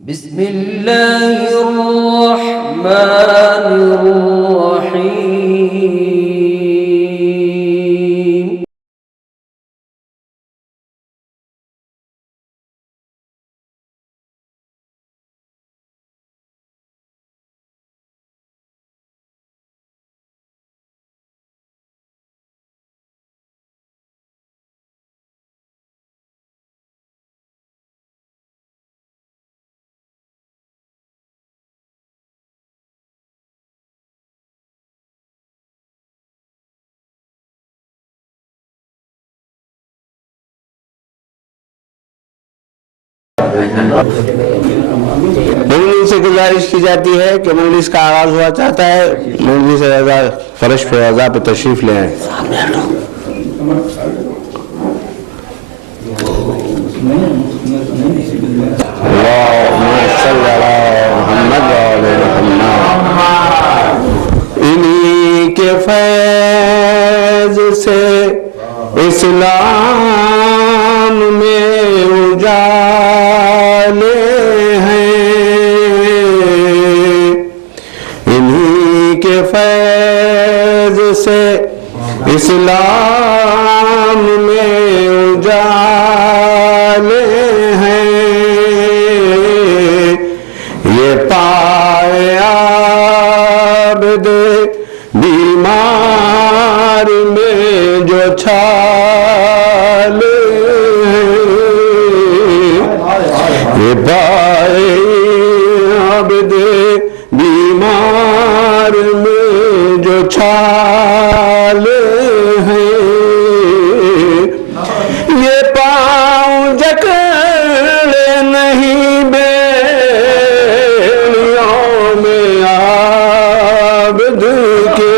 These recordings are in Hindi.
बिस्मिल्लाहिर्रहमानिर्रहीम। मंगली से गुजारिश की जाती है कि मंगलिस का आगाज हुआ चाहता है, मंगली से रजा फरश पे रजा पे तशरीफ ले आए। इन्हीं के फैज से इस्लाम में उजाले हैं, इन्हीं के फैज से इस्लाम में उजाले हैं। ये पाए आबद बीमार में जो छाल हैं, ये पाए आबद बीमार में जो छाल हैं, ये पाँव जकड़े नहीं बेड़ियों में आबद के,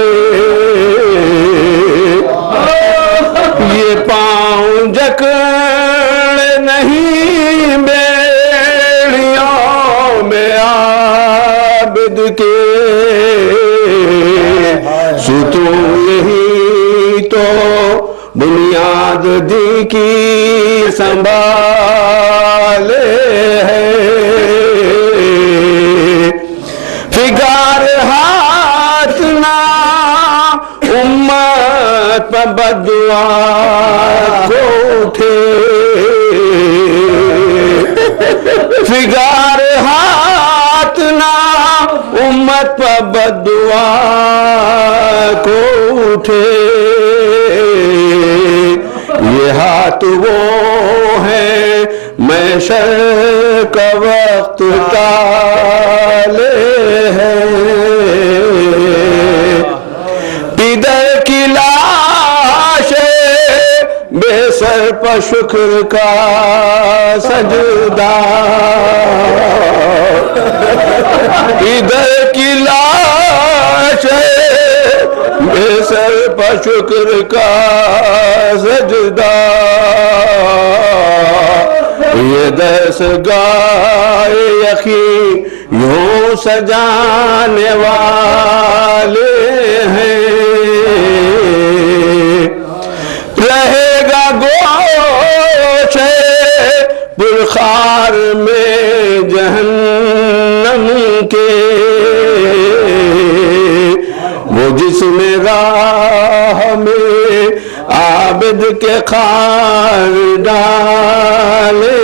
ये पाँव जकड़े नहीं बेड़ियों में आबद के। सुतूं यही तो बुनियाद दी की संभाले है, फिगार हाथ ना उम्मत पर बदुआ को उठे, फिगार हाथ ना उम्मत पर बदुआ को उठे। ये हाथ वो है महशर का वक्त टाले हैं, इधर की लाश बेसर पर शुक्र का सजदा, इधर की लाश बेसर पर शुक्र का सजदा। ये दस गाए यकी यूं सजाने वाले हैं, रहेगा गोशे पुरखार में जहन्नम के, वो जिसमें राह में आबिद के खार डाले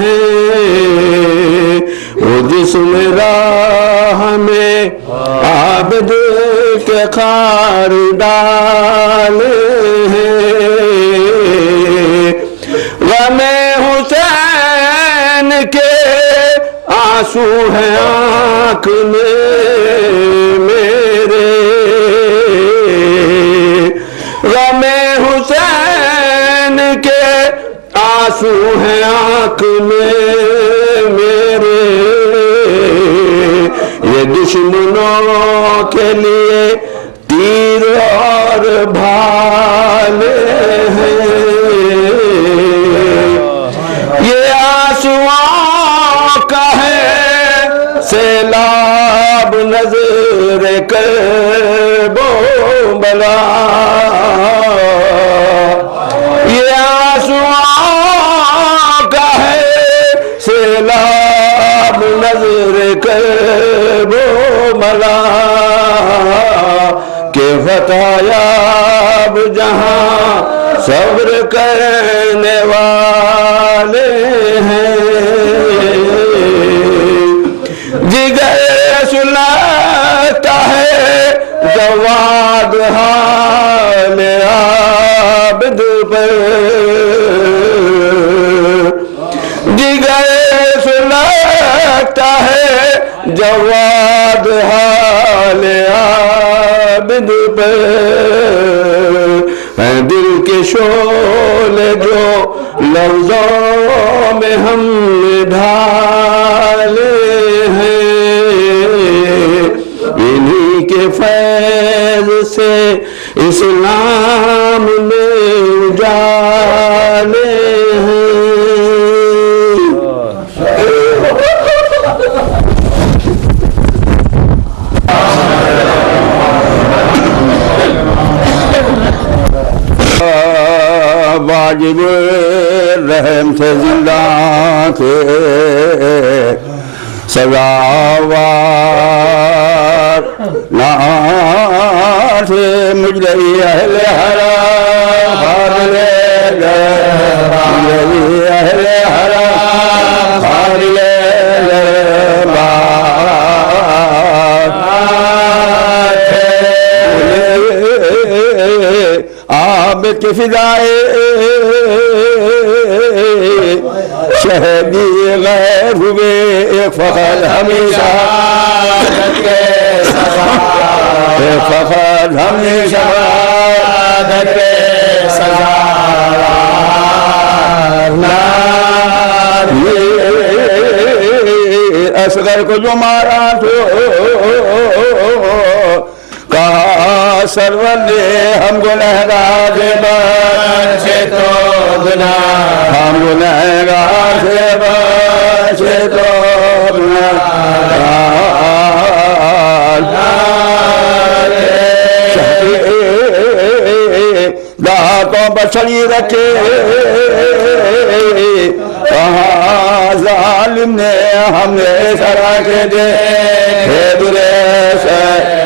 हैं, वो जिसमें राह में आबिद के खार डाले हैं। गमे हुसैन के आंसू हैं आँख में मेरे, गमे हुसैन के आंसू हैं आँख में मेरे। ये दुश्मनों के लिए तीर और भाले हैं, ये आंसुओं का है सैलाब नजर करबो बला, ये आंसुओं का है सैलाब नजर कर वो मला के फतायाब जहां सब्र करने वाले हैं। जिगर सुनाता है जवाद हाल आबिद पर, जिगर सुनाता है जवाद हाल आबिद पर। दिल के शोले जो लफ्जों में हमने ढाले हैं, इन्हीं के फैज़ से इस्लाम में उजाले हैं। वाजिब रहम थे जिंदा थे सजावार ना थे मुझे अहले हरा हारले अहले हरा हारले आब के फिदाए शहदी गैर हुए एक फखर हमेशा एक फखर हमेशा असगर को जो मारा तो कहा सरवर ने हम गुनहगार से बचे तो गुनाह, हम गुनहगार से बचे तो दांतों पर छड़ी रखे कहा जालिम ने हमने सरा के दे दुरे से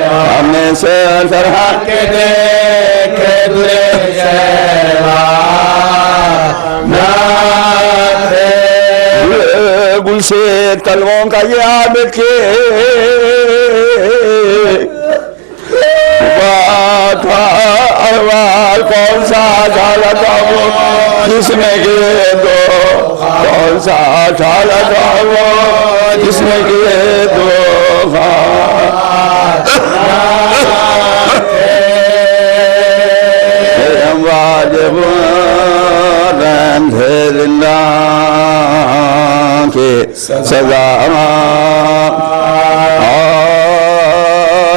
हमने से सरा के दे दुरे से गुल से तलवों का ये आबिद के अहवाल कौन सा झाला था वो जिसमें गिरे दो, कौन सा झाला था वो जिसमें गिरे दो के सजा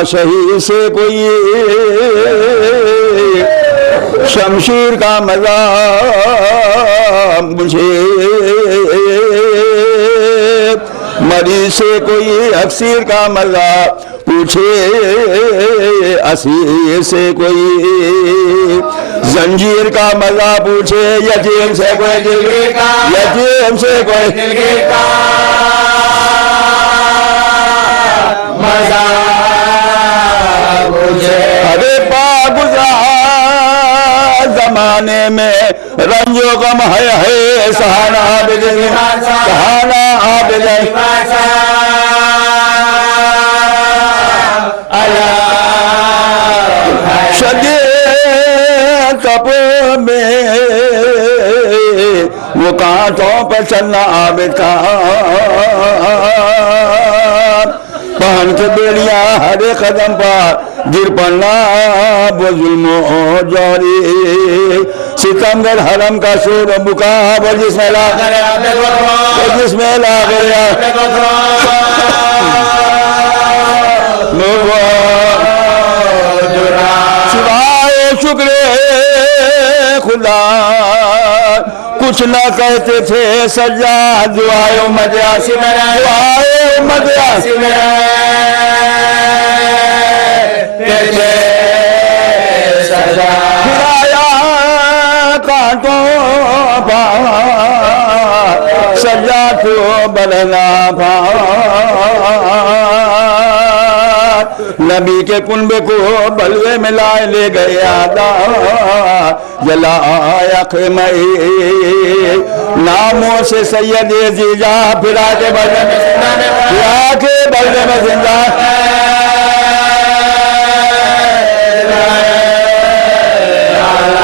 शहीद से कोई शमशीर का मजा मुझे, मरीज से कोई अक्सीर का मजा पूछे, असीर से कोई जंजीर का मजा पूछे, यतीम से कोई दिलगीर का, यतीम से कोई दिलगीर का मजा पूछे। अरे पागुज़ार जमाने में रंजो गम है सहाना बिजली सहाना बिजली शदे तप में वो कांटों पर चलना आबिद का पहन के बेड़िया हरे कदम पर गिर पड़ना वो जुल्मो जारी सितमगर हरम का शोर बुका वो जिसमें ला वो जिसमें ला गया सिवाय शुक्र खुदा कुछ न कहते थे सजा दुआओ मदयासी दुआओ मदयासी सजा खिलाया कांटों पा सजा तो बदला पा उनके कुंबे को बलवे में लाए ले गए आदा जलाया खेमे नामों से सैयद जीजा फिरा के बलवे में जिंदा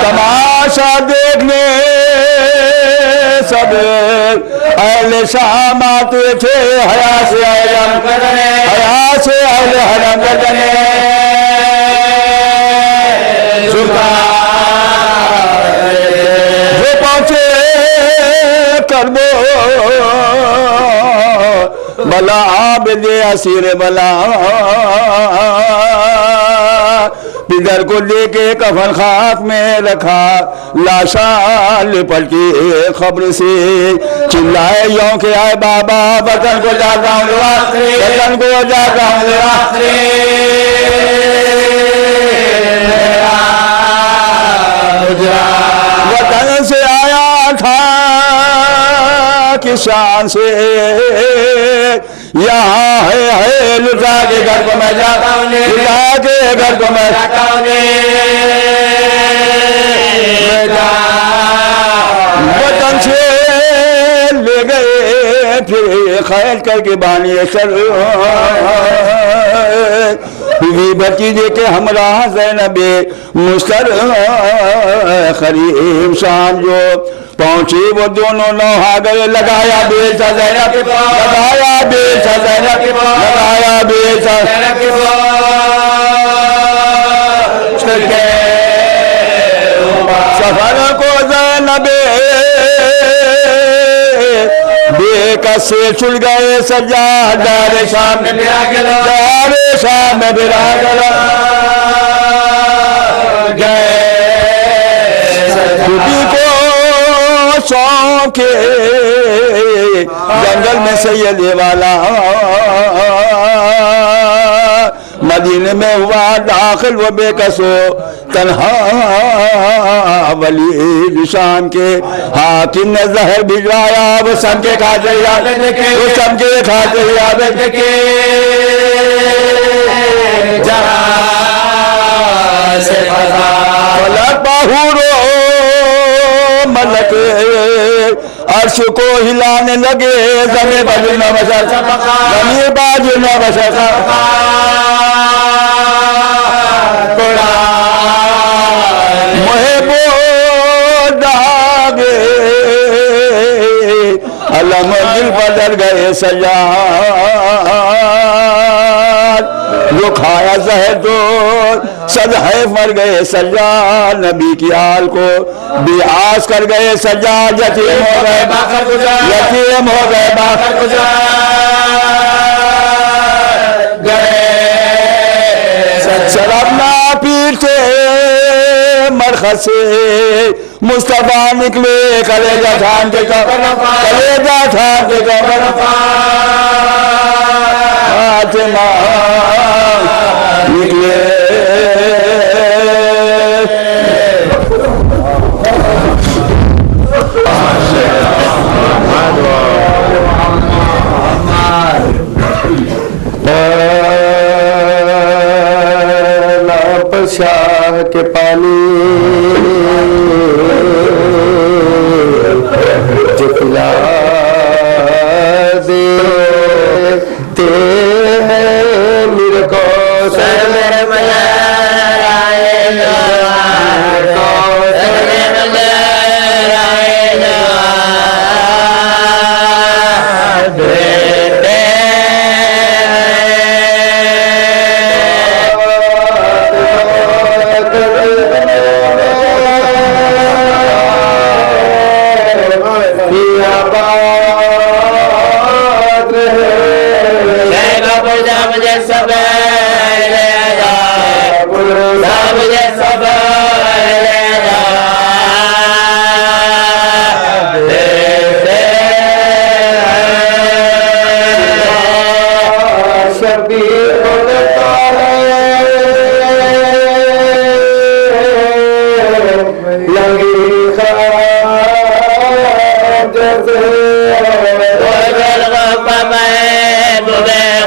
तमाशा देखने सब अहले शाम आते थे हया से हरम करने जो पहुंचे करबो बला बेदे असीर बला पिदर को लेके कफन खाक में रखा लाशा लिपट की खबर से चिल्लाए यों के आए बाबा वतन को जाता हूँ वतन को जाता हूँ वतन से आया था किसान से यहाँ है लुटा के घर को मैं जाता हूँ लुटा के घर को मैं जाता हूँ वतन से ले गए फिर खैर करके बानी सर बीवी भतीजे के हमरा ज़ैनबे मुस्तर खरीम शाम जो पहुंची वो दोनों नौहा गए लगाया बेचा ज़ैनब लगाया बेचा ज़ैनब लगाया बेचा सफर को ज़ैनबे बेकस से चुल गए सजा दारे शाम में बिरा गए के जंगल में सैयद वाला मदीने में हुआ दाखिल वो बेकसो तन्हा वली शाम के हाकिम ने जहर भिजवाया वो सबके खाते याद वो सबके खाते याद के मलक अर्श को हिलाने लगे जमी बाजू न बसा जमी बाजू न बसा मोहे बो दागे अलम दिल बदल गए सजा जो खाया जहर तो सद है मर गए सजा नबी की हाल को बिआस कर गए सजा यतीम हो गए बाकर गुजार यतीम हो गए बाकर गुजार गए शराब ना पीते मरखज से मुस्तफा निकले कलेजा ठान के कलेजा ठान के फातिमा निकले शाह के पानी जितना देते हैं मेरे को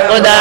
खुदा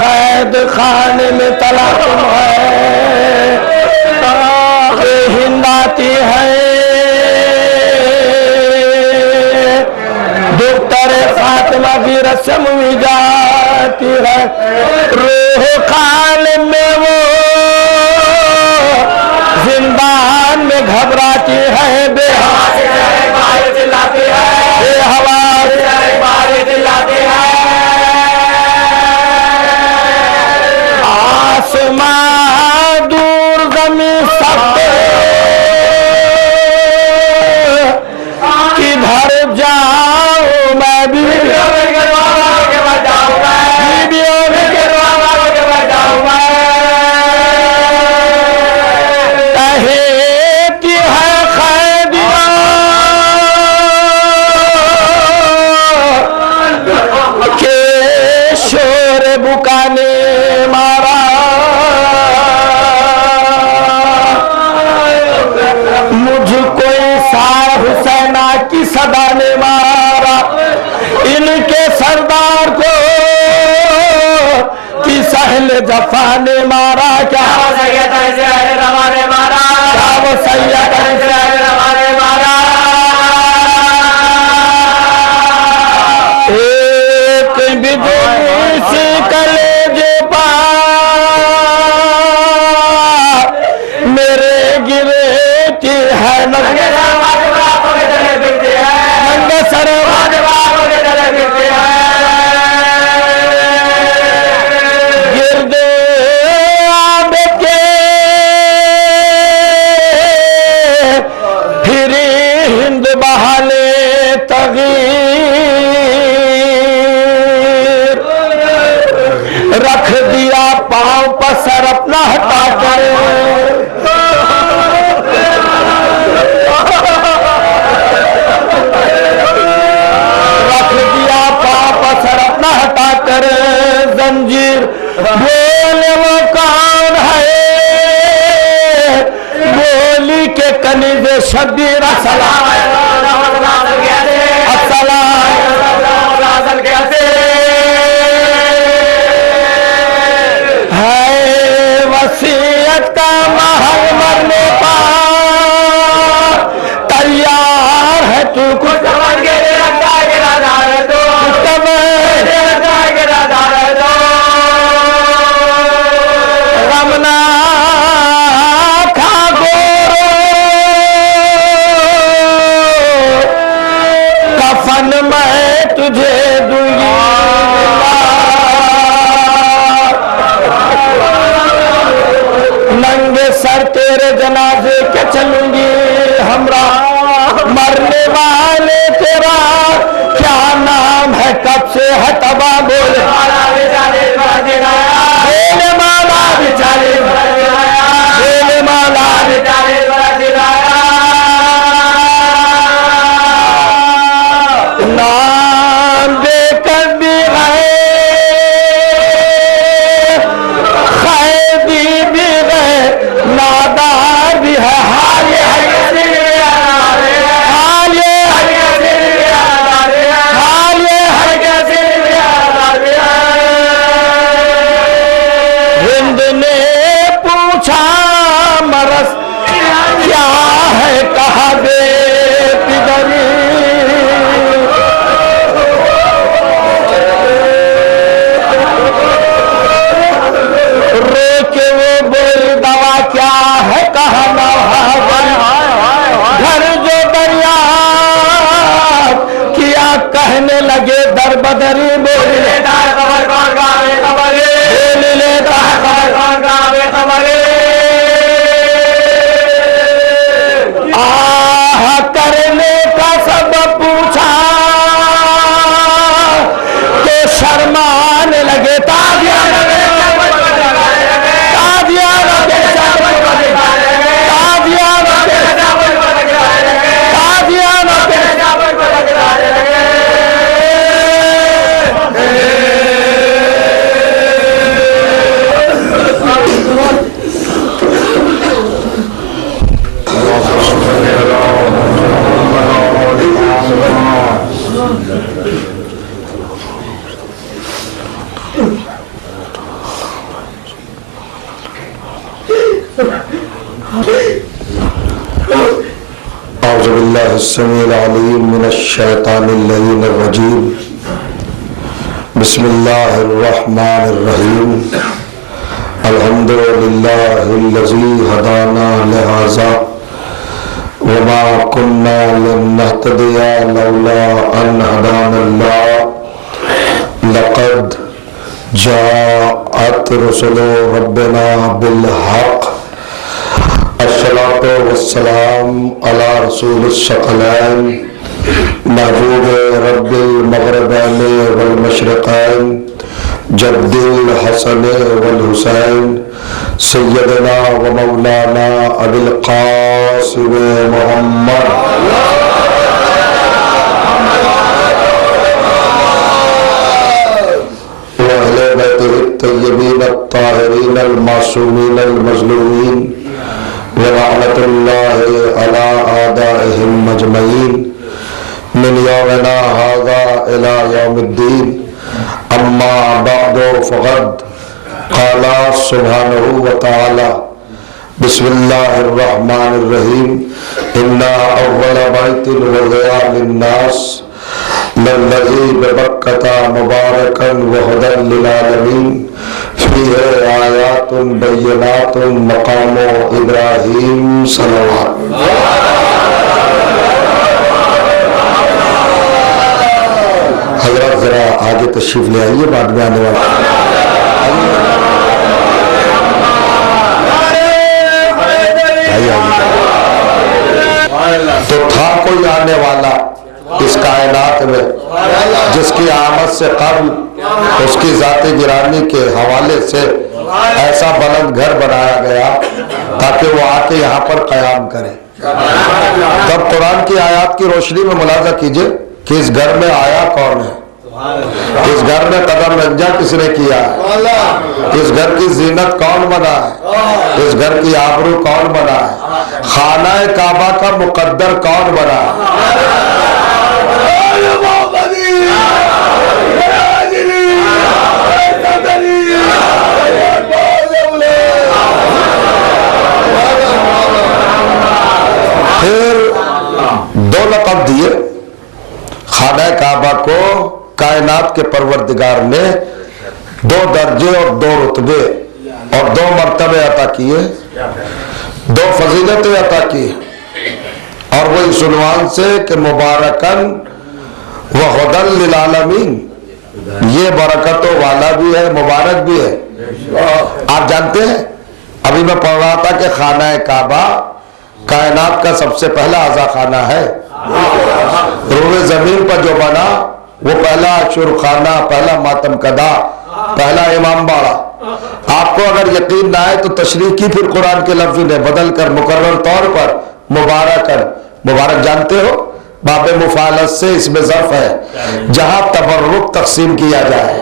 कैद खाने में तला तुम है, हिंद आती है, दुख्तर फातिमा की रस्म हुई जाती है, रूह खाल में वो जिंदान में घबराती है, बेहवा से चिल्लाती है, बेहवा से चिल्लाती है, आसमां दूर जमीन सब किधर जाऊं मैं भी सदा ने मारा, इनके सरदार को कि सहल जफा ने मारा, क्या वो सैयद रवा ने मारा, क्या वो सैयद रवा ने मारा, एक बिजली से कलेजे पा मेरे गिरती है नंगे गिरदे आब के फिर हिंद बहाले तगीर, रख दिया पांव पर सर अपना हटा कर, हटा कर जंजीर, बोले वो कौन है, बोली के कनीज़े शब्बीर अस्सलाम है, वसीयत का महल मरने पर तैयार है, तू कुछ मैं तुझे दूंगी, नंगे सर तेरे जनाजे के चलूंगी, हमरा मरने वाले तेरा क्या नाम है, कब से है तबाह, बोले माला बेचारे, बोले माला बेचारे, बोले माला बेचारे, नाम देकर भी गए, खैदी भी गए, नादार भी है, हाल ये बिस्मिल्लाहिस्समीउल अलीम मिनश्शैतानिर रजीम बिस्मिल्लाहिर्रहमानिर्रहीम अल्हम्दुलिल्लाहिल्लज़ी हदाना लिहाज़ा वमा कुन्ना लिनहतदिया लौला अन हदानल्लाह लक़द जाअत रुसुलु रब्बिना बिल हक़ अस्सलातु वस्सलाम अला रसूलिस सकलैन महबूब रब्बिल मग़रिबैन वल मशरिक़ैन जद्दिल हसन वल हुसैन सय्यदना व मौलाना अबुल क़ासिम मुहम्मद व अहले बैतिहि अत्तय्यबीन अत्ताहिरीन अल मासूमीन अल मज़लूमीन व रहमतुल्लाहि अला आदाइहिम अजमईन मिन यौमिना हाज़ा इला यौमिद्दीन अम्मा बअदु फ़क़द क़ाला सुब्हानहु व तआला बिस्मिल्लाहिर्रहमानिर्रहीम इन्ना अव्वल बैतिन वुज़िअ लिन्नास लल्लज़ी बिबक्कता मुबारकन व हुदन लिल आलमीन फीहि आयातुन बय्यिनातुन मक़ामु इब्राहीम सल्लल्लाहु हज़रत जरा आगे तशरीफ ले आइए, बाद में आने वाला तो था कोई आने वाला इस कायनात में जिसकी आमद से कबल उसकी ज़ात गिरानी के हवाले से ऐसा बुलंद घर बनाया गया ताकि वो आके यहाँ पर क़याम करे। तब कुरान की आयत की रोशनी में मुलाजा कीजिए कि इस घर में आया कौन है, इस घर में कदम रंजा किसने किया है, इस घर की जीनत कौन बना है, इस घर की आबरू कौन बना है, खाना काबा का मुकद्दर कौन बना है। फिर दो लक़ब दिए खाना काबा को। कायनात के परवरदिगार ने दो दर्जे और दो रुतबे और दो मर्तबे अता किए, दो फजीलतें अता की, और वो इस उन्वान से कि मुबारकन व हुदन लिल आलमीन, ये बरकतों वाला भी है, मुबारक भी है। आप जानते हैं, अभी मैं पढ़ रहा था कि खाना काबा कायनात का सबसे पहला आज़ा खाना है। रूए जमीन पर जो बना वो पहला शुरखाना, पहला मातम कदा, पहला इमाम बाड़ा। आपको अगर यकीन ना आए तो तशरीह की फिर कुरान के लफ्ज़ ने बदल कर मुकर्रर तौर पर मुबारकन, मुबारक जानते हो बाबे मुफालत से इसमें ज़र्फ है जहां तबर्रुक तकसीम किया जाए,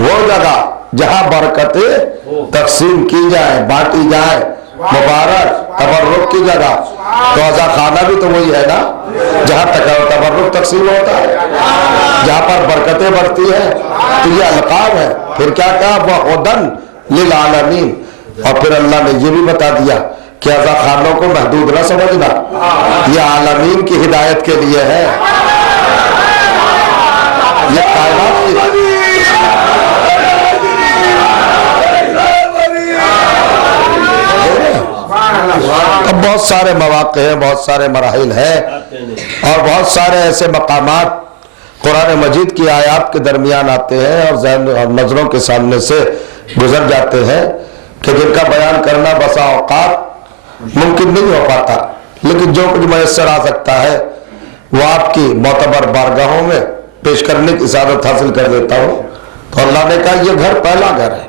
वो जगह जहां बरकतें तकसीम की जाए, बांटी जाए, मुबारक तबर्रुक की जगह। तो आज़ा खाना भी तो वही है ना, जहाँ तक तबर्रुक तकसीम होता है, जहाँ पर बरकतें बढ़ती है। तो ये अलकाब है। फिर क्या कहा, वह हुदन लिल आलमीन। और फिर अल्लाह ने ये भी बता दिया कि आज़ा खानों को महदूद न समझना, ये आलमीन की हिदायत के लिए है, ये कायनात की। अब बहुत सारे मौक़े हैं, बहुत सारे मराहिल हैं और बहुत सारे ऐसे मकामात कुरान मजीद की आयत के दरमियान आते हैं और ज़हन और नज़रों के सामने से गुजर जाते हैं कि जिनका बयान करना बसा औक़ात मुमकिन नहीं हो पाता, लेकिन जो कुछ मैसर आ सकता है वो आपकी मोतबर बारगाहों में पेश करने की इजाज़त हासिल कर देता हूँ। तो अल्लाह ने कहा ये घर पहला घर है,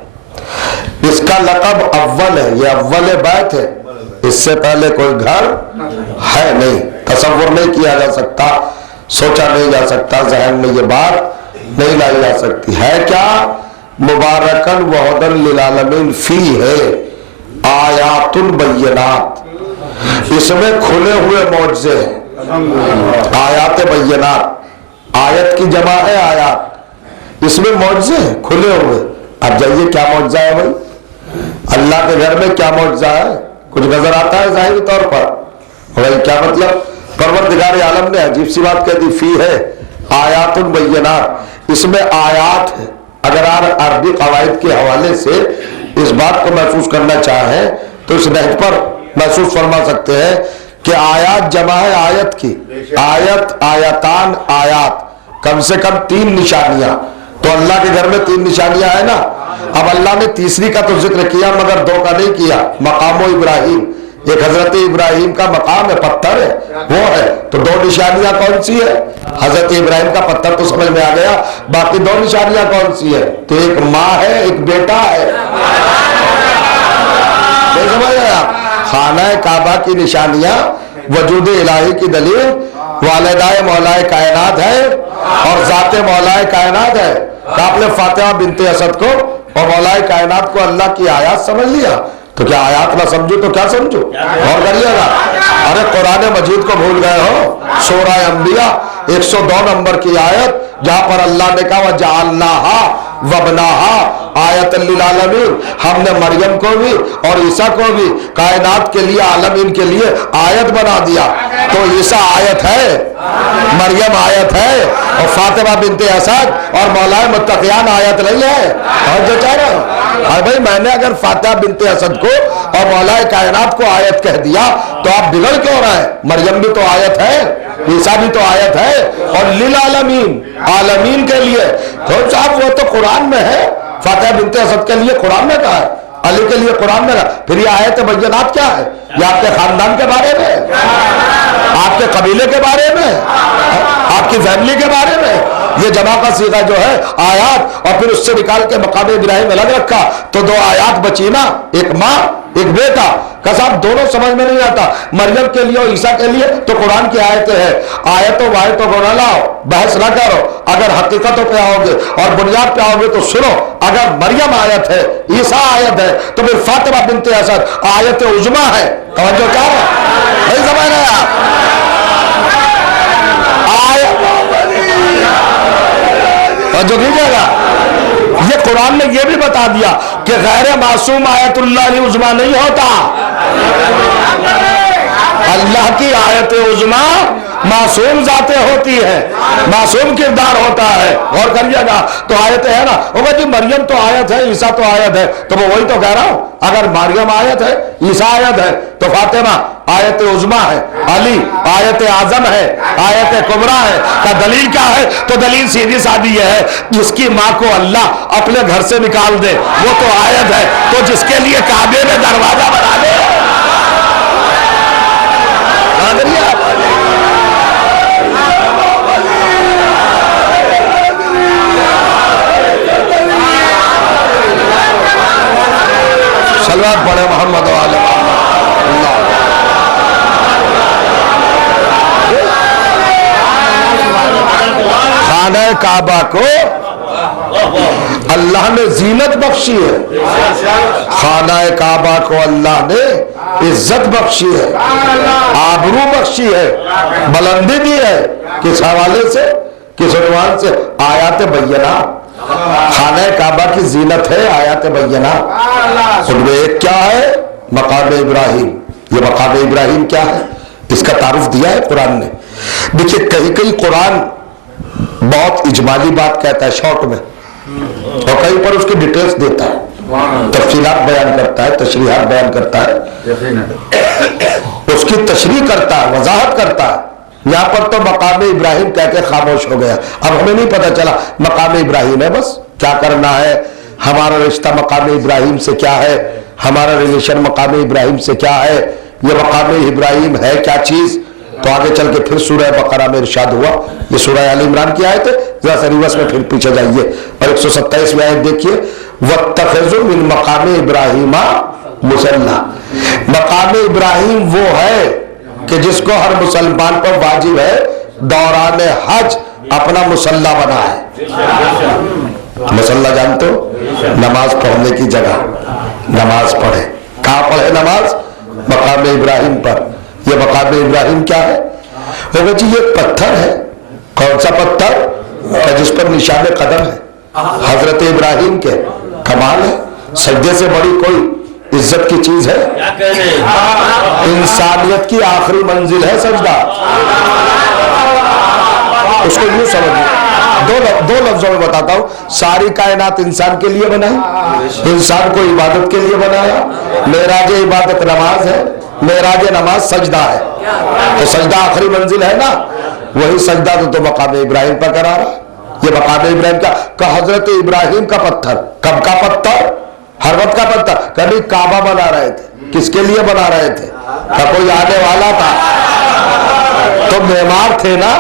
इसका लक़ब अव्वल है, ये अव्वल बैत है, इससे पहले कोई घर है नहीं, तसव्वुर नहीं किया जा सकता, सोचा नहीं जा सकता, ज़हन में ये बात नहीं लाई जा सकती। है क्या, मुबारकन व हुदन लिल आलमीन फी है आयातुन बय्यिनात, इसमें खुले हुए मौजज़े हैं। आयात बय्यिनात, आयत की जमा है आयात, इसमें मौजज़े हैं खुले हुए। अब जाइए क्या मौजज़ा है भाई, अल्लाह के घर में क्या मौजज़ा है, कुछ नजर आता है ज़ाहिरी तौर पर, भाई क्या मतलब? परवरदिगार आलम ने अजीब सी बात कह दी, फी है आयातुन बय्यनात, इसमें आयात है। अगर आप अरबी कवायद के हवाले से इस बात को महसूस करना चाहें तो इस नहज पर महसूस फरमा सकते हैं कि आयात जमा है आयत की, आयत, आयतान, आयात, कम से कम 3 निशानियां। तो अल्लाह के घर में 3 निशानियां है ना। अब अल्लाह ने तीसरी का तो जिक्र किया मगर 2 का नहीं किया, मकामो इब्राहिम। एक हजरत इब्राहिम का मकाम है, पत्थर है, वो है। तो 2 निशानियां कौन सी है? हजरत इब्राहिम का पत्थर तो समझ में आ गया, बाकी 2 निशानियां कौन सी है? तो एक माँ है, एक बेटा है। समझ आया? खाना काबा की निशानियां वजूद इलाही की दलील, वालिदाए मौलाए कायनात है और जाते मौलाए कायनात है। तो आपने फातिमा बिनते असद को और मौलाए कायनात को अल्लाह की आयात समझ लिया, तो क्या आयात ना समझो तो क्या समझो? और करिएगा। अरे कुरान मजीद को भूल गए हो? सूरा अंबिया 102 नंबर की आयत, जहां पर अल्लाह ने कहा वजअलनाहा वबनाहा आयतन लिल आलमीन, हमने मरियम को भी और ईसा को भी कायनात के लिए, आलमीन के लिए आयत बना दिया। तो ईसा आयत है, मरियम आयत है और फातिमा बिनते असद और मौलाए मुत्तकियान आयत नहीं है। और जो चाह रहा हूं भाई, मैंने अगर फातिमा बिनते असद को और मौलाए कायनात को आयत कह दिया तो आप बिगड़ क्यों रहे हैं? मरियम भी तो आयत है, ईसा भी तो आयत है, और लिल आलमीन, आलमीन के लिए। तो साहब वो तो कुरान में है, फातिमा बिनते असद के लिए कुरान में कहा है, अली के लिए कुरान में कहा। फिर ये आयत बय्यनात क्या है? ये आपके खानदान के बारे में, आपके कबीले के बारे में, आपकी फैमिली के बारे में। ये जमा का सीधा जो है आयात, और फिर उससे निकाल के मकाम इब्राहिम अलग रखा तो 2 आयात बची ना, एक माँ एक बेटा का। साहब दोनों समझ में नहीं आता। मरियम के लिए और ईसा के लिए तो कुरान की आयतें हैं, आयतों वायतों को ना लाओ, बहस ना करो। अगर हकीकतों पे आओगे और बुनियाद पे आओगे तो सुनो, अगर मरियम आयत है, ईसा आयत है, तो फिर फातिमा बिनते असद आयत उज़्मा है। तवज्जो क्या है? नहीं समझ रहे आप? जो कीजिएगा, ये कुरान ने ये भी बता दिया कि गैर मासूम आयतुल्लाह उज़्मा नहीं होता। अल्लाह की आयत उज़्मा मासूम जाते होती है, मासूम किरदार होता है। और करिएगा तो आयत है ना, होगा जी मरियम तो आयत है, ईसा तो आयत है, तो मैं वही तो कह रहा हूं। अगर मरियम आयत है, ईसा आयत है, तो फातिमा आयत उज़्मा है, अली आयत आजम है, आयत कुबरा है। का दलील क्या है? तो दलील सीधी सादी है, जिसकी माँ को अल्लाह अपने घर से निकाल दे वो तो आयत है, तो जिसके लिए काबे में दरवाजा बना दे। सल्लल्लाहु पढ़े मोहम्मद वाले खाना काबा को अल्लाह ने जीनत बख्शी है, खाना काबा को अल्लाह ने इज्जत बख्शी है, आबरू बख्शी है, बुलंदी दी है। किस हवाले से? किस उन्वान से? आयात बय्यना। खाना काबा की जीनत है आयात बय्यना। उनमें एक क्या है? मकाम इब्राहिम। ये मकाम इब्राहिम क्या है? इसका तारुफ दिया है कुरान ने। देखिए कहीं कहीं कुरान बहुत इजमाली बात कहता है शॉर्ट में, और कहीं पर उसकी डिटेल्स देता है, तफसीलात बयान करता है, तशरीहात बयान करता है, उसकी तशरीह करता है, वजाहत करता है। यहां पर तो मकाम इब्राहिम कह के खामोश हो गया। अब हमें नहीं पता चला मकाम इब्राहिम है, बस क्या करना है, हमारा रिश्ता मकाम इब्राहिम से क्या है, हमारा रिलेशन मकाम इब्राहिम से क्या है, ये मकाम इब्राहिम है क्या चीज। तो आगे चल के फिर सूरह बकरा में इरशाद हुआ, ये सूरह आल इमरान की आयत है, जरा सा रिवर्स में फिर पीछे जाइए और 127वीं आयत देखिए, वत्तखिज़ू मिन मकाम इब्राहिमा मुसल्ला। मकाम इब्राहिम वो है कि जिसको हर मुसलमान पर वाजिब है दौरान हज अपना मुसल्ला बनाए। मुसल्ला जानते हो? नमाज पढ़ने की जगह, नमाज पढ़े। कहाँ पढ़े नमाज? मकाम इब्राहिम पर। ये मकाम इब्राहिम क्या है? होगा जी ये पत्थर है। कौन सा पत्थर? जिस पर निशान कदम है हजरत इब्राहिम के। कमाल है, सज्जे से बड़ी कोई इज्जत की चीज है, इंसानियत की आखिरी मंजिल है सजदा। उसको यूं समझिए, दो लफ्जों में बताता हूं। सारी कायनात इंसान के लिए बनाई, इंसान को इबादत के लिए बनाया। मेराज इबादत नमाज है, मेराज नमाज सजदा है। तो सजदा आखिरी मंजिल है ना, वही सजदा तो मकाम इब्राहिम पर करा रहा। ये मकाम इब्राहिम का हजरत इब्राहिम का पत्थर, कब का पत्थर? हरवत का पत्थर। कभी काबा बना रहे थे, किसके लिए बना रहे थे? कोई आने वाला था तो मेहमान थे ना।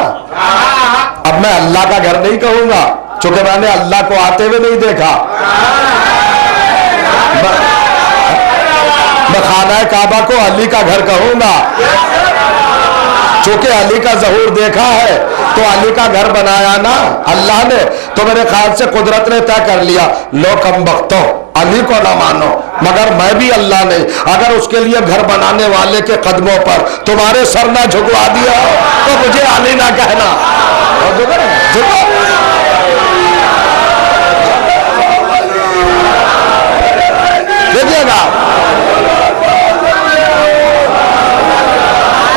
अब मैं अल्लाह का घर नहीं कहूंगा, चूंकि मैंने अल्लाह को आते हुए नहीं देखा। मैं खाना काबा को अली का घर कहूंगा, चूंकि अली का ज़हूर देखा है तो अली का घर बनाया ना अल्लाह ने। तो मेरे ख्याल से कुदरत ने तय कर लिया, लो कम बख्तो, अली को ना मानो मगर मैं भी अल्लाह नहीं। अगर उसके लिए घर बनाने वाले के कदमों पर तुम्हारे सर ना झुकवा दिया तो मुझे अली ना कहना। देखिएगा,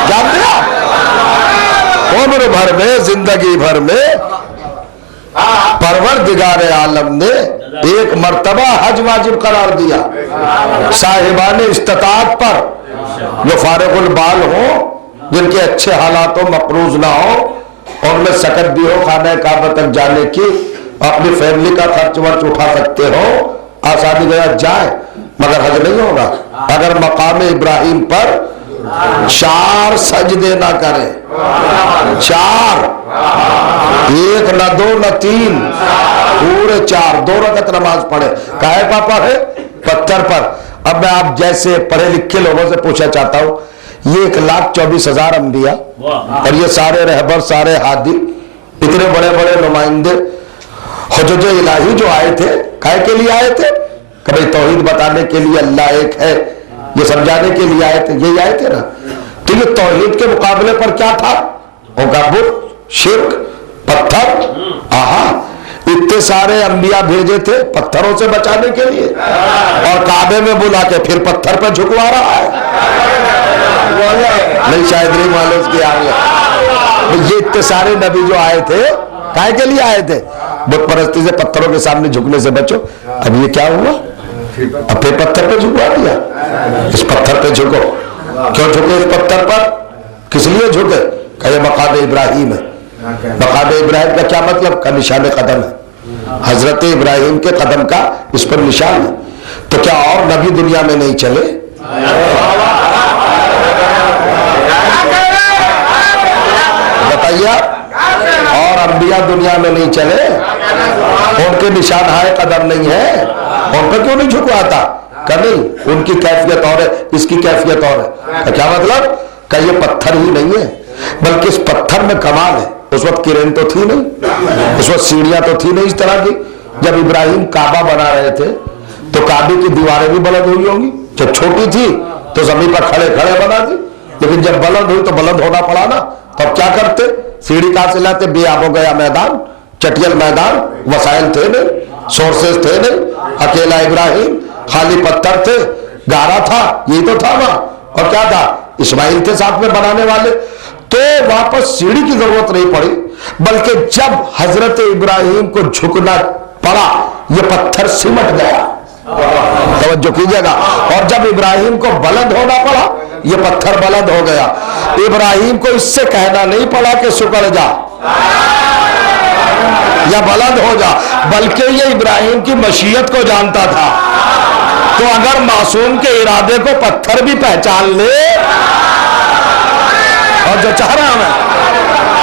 जान दिया, उम्र भर में, जिंदगी भर में परवरदिगार आलम ने एक मर्तबा हज वाजिब करार दिया साहिबाने इस्तिताअत पर, जो फारिगुल बाल हो, जिनके अच्छे हालात हो, मकरूज ना हो, और उनमें सकत भी हो खाने काबा तक जाने की, अपनी फैमिली का खर्च वर्च उठा सकते हो, आसानी के साथ जाए, मगर हज नहीं होगा अगर मकाम इब्राहिम पर 4 सजदे ना करे। 4, 1 न 2 न 3, पूरे 4, 2 रकत नमाज पढ़े। काहे पापा है? पत्थर पर। अब मैं आप जैसे पढ़े लिखे लोगों से पूछना चाहता हूं, ये 1,24,000 अंबिया और ये सारे रहबर, सारे हादी, इतने बड़े बड़े नुमाइंदे हुज्जत इलाही जो आए थे, काहे के लिए आए थे? कभी तौहीद बताने के लिए अल्लाह एक है, ये समझाने के लिए आए थे, यही आए थे ना। तो ये तौहीद के मुकाबले पर क्या था? बुत, शिर्क, पत्थर। आहा, इतने सारे अंबिया भेजे थे पत्थरों से बचाने के लिए, और काबे में बुला के फिर पत्थर पर झुकवा रहा है। नहीं शायद नहीं मालूम की आगे ये इतने सारे नबी जो आए थे, काहे के लिए आए थे? बुत परस्ती से, पत्थरों के सामने झुकने से बचो। अब ये क्या हुआ? अब फिर पत्थर पे झुकवा दिया। इस पत्थर पे झुको। क्यों झुके इस पत्थर पर? किस लिए झुके? कहे मकाम इब्राहिम है। मकाम इब्राहिम का क्या मतलब? का निशान कदम है, हजरत इब्राहिम के कदम का इस पर निशान है। तो क्या और नबी दुनिया में नहीं चले? बताइए, और अंबिया दुनिया में नहीं चले? उनके निशान है, कदम नहीं है, उन पर क्यों नहीं झुकवाता? नहीं, उनकी कैफियत और है, इसकी कैफियत और है। क्या मतलब? का ये पत्थर ही नहीं है, बल्कि इस पत्थर में कमाल है। उस वक्त किरेन तो थी नहीं, उस वक्त सीढ़ियां तो थी नहीं इस तरह की। जब इब्राहिम काबा बना रहे थे तो काबे की दीवारें भी बुलंद हुई होंगी। जब छोटी थी तो जमीन पर खड़े खड़े बना दी, लेकिन जब बुलंद हुई तो बुलंद होना पड़ा ना। तो अब क्या करते? सीढ़ी कहां से लाते? बेआब हो गया मैदान, चटियल मैदान, वसाइल थे नहीं, सोर्सेस थे नहीं, अकेला इब्राहिम, खाली पत्थर थे, गारा था, यही तो था वहां। और क्या था? इस्माइल थे साथ में बनाने वाले। तो वापस सीढ़ी की जरूरत नहीं पड़ी, बल्कि जब हजरत इब्राहिम को झुकना पड़ा, यह पत्थर सिमट गया। तवज्जो कीजिएगा। और जब इब्राहिम को बुलंद होना पड़ा, यह पत्थर बुलंद हो गया। इब्राहिम को इससे कहना नहीं पड़ा कि सुकड़ जा या बुलंद हो जा, बल्कि ये इब्राहिम की मशीयत को जानता था। तो अगर मासूम के इरादे को पत्थर भी पहचान ले और जो चाह रहा मैं,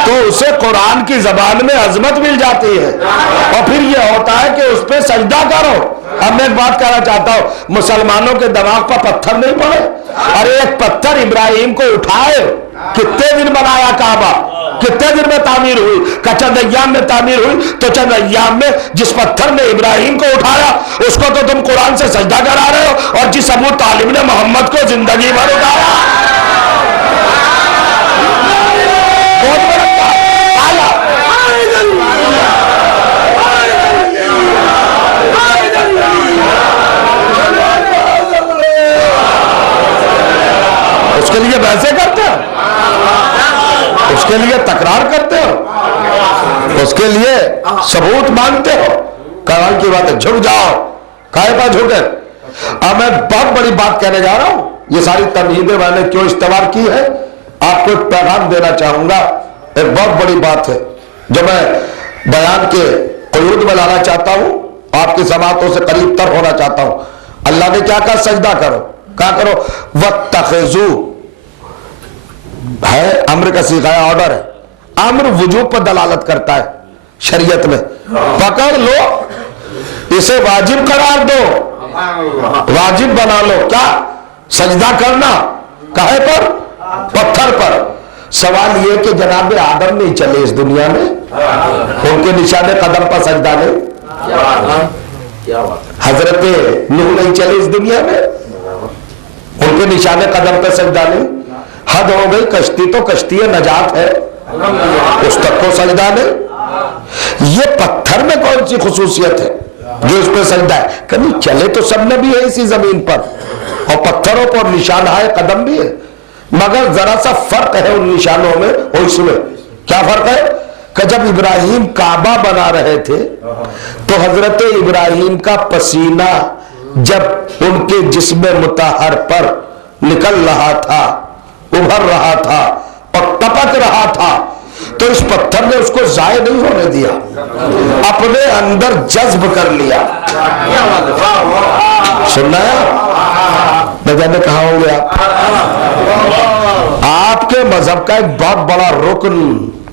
तो उसे कुरान की जबान में अजमत मिल जाती है। और फिर यह होता है कि उस पर सजदा करो। अब मैं एक बात कहना चाहता हूं, मुसलमानों के दिमाग पर पत्थर नहीं पड़े। अरे एक पत्थर इब्राहिम को उठाए, कितने दिन बनाया काबा, कितने दिन में तामीर हुई? का चंद अय्याम में तामीर हुई। तो चंद अय्याम में जिस पत्थर ने इब्राहिम को उठाया, उसको तो तुम कुरान से सजदा करा रहे हो, और जिस अबू तालिब ने मोहम्मद को जिंदगी भर उठाया। बहुत बड़ा उसके लिए सबूत मांगते हो? कमाल की बात है, झुक जाओ। काहे पर झुके? अब मैं बहुत बड़ी बात कहने जा रहा हूं। ये सारी तमहीदें मैंने क्यों इस्तेमाल की है, आपको एक पैगाम देना चाहूंगा। एक बहुत बड़ी बात है जो मैं बयान के क़ुयूद में लाना चाहता हूं, आपकी समातों से करीब तर होना चाहता हूं। अल्लाह ने क्या कहा? सजदा करो। क्या करो? वत्तखिज़ू है, अम्र का सीखा है, ऑर्डर है। अम्र वुजूब पर दलालत करता है शरीयत में। पकड़ लो, इसे वाजिब करार दो, वाजिब बना लो। क्या? सजदा करना। काहे पर? पत्थर पर। सवाल यह कि जनाब आदम नहीं चले इस दुनिया में, उनके निशाने कदम पर सजदा नहीं। हजरत नूह नहीं चले इस दुनिया में, उनके निशाने कदम पर सजदा नहीं। हद हो गई, कश्ती तो कश्ती नजात है, उस तक को सजदा नहीं। ये पत्थर में कौन सी खुसूसियत है जो इस पर सजदा है? कभी चले तो सब नबी है इसी जमीन पर, और पत्थरों पर निशान है, कदम भी है, मगर जरा सा फर्क है उन निशानों में और इसमें। क्या फर्क है? कि जब इब्राहिम काबा बना रहे थे तो हजरत इब्राहिम का पसीना जब उनके जिस्म मुताहर पर निकल रहा था, उभर रहा था और टपक रहा था, तो इस पत्थर ने उसको जाये नहीं होने दिया, अपने अंदर जज्ब कर लिया। सुनना है? मैं जाने कहा होंगे आपके मजहब का एक बहुत बड़ा रुकन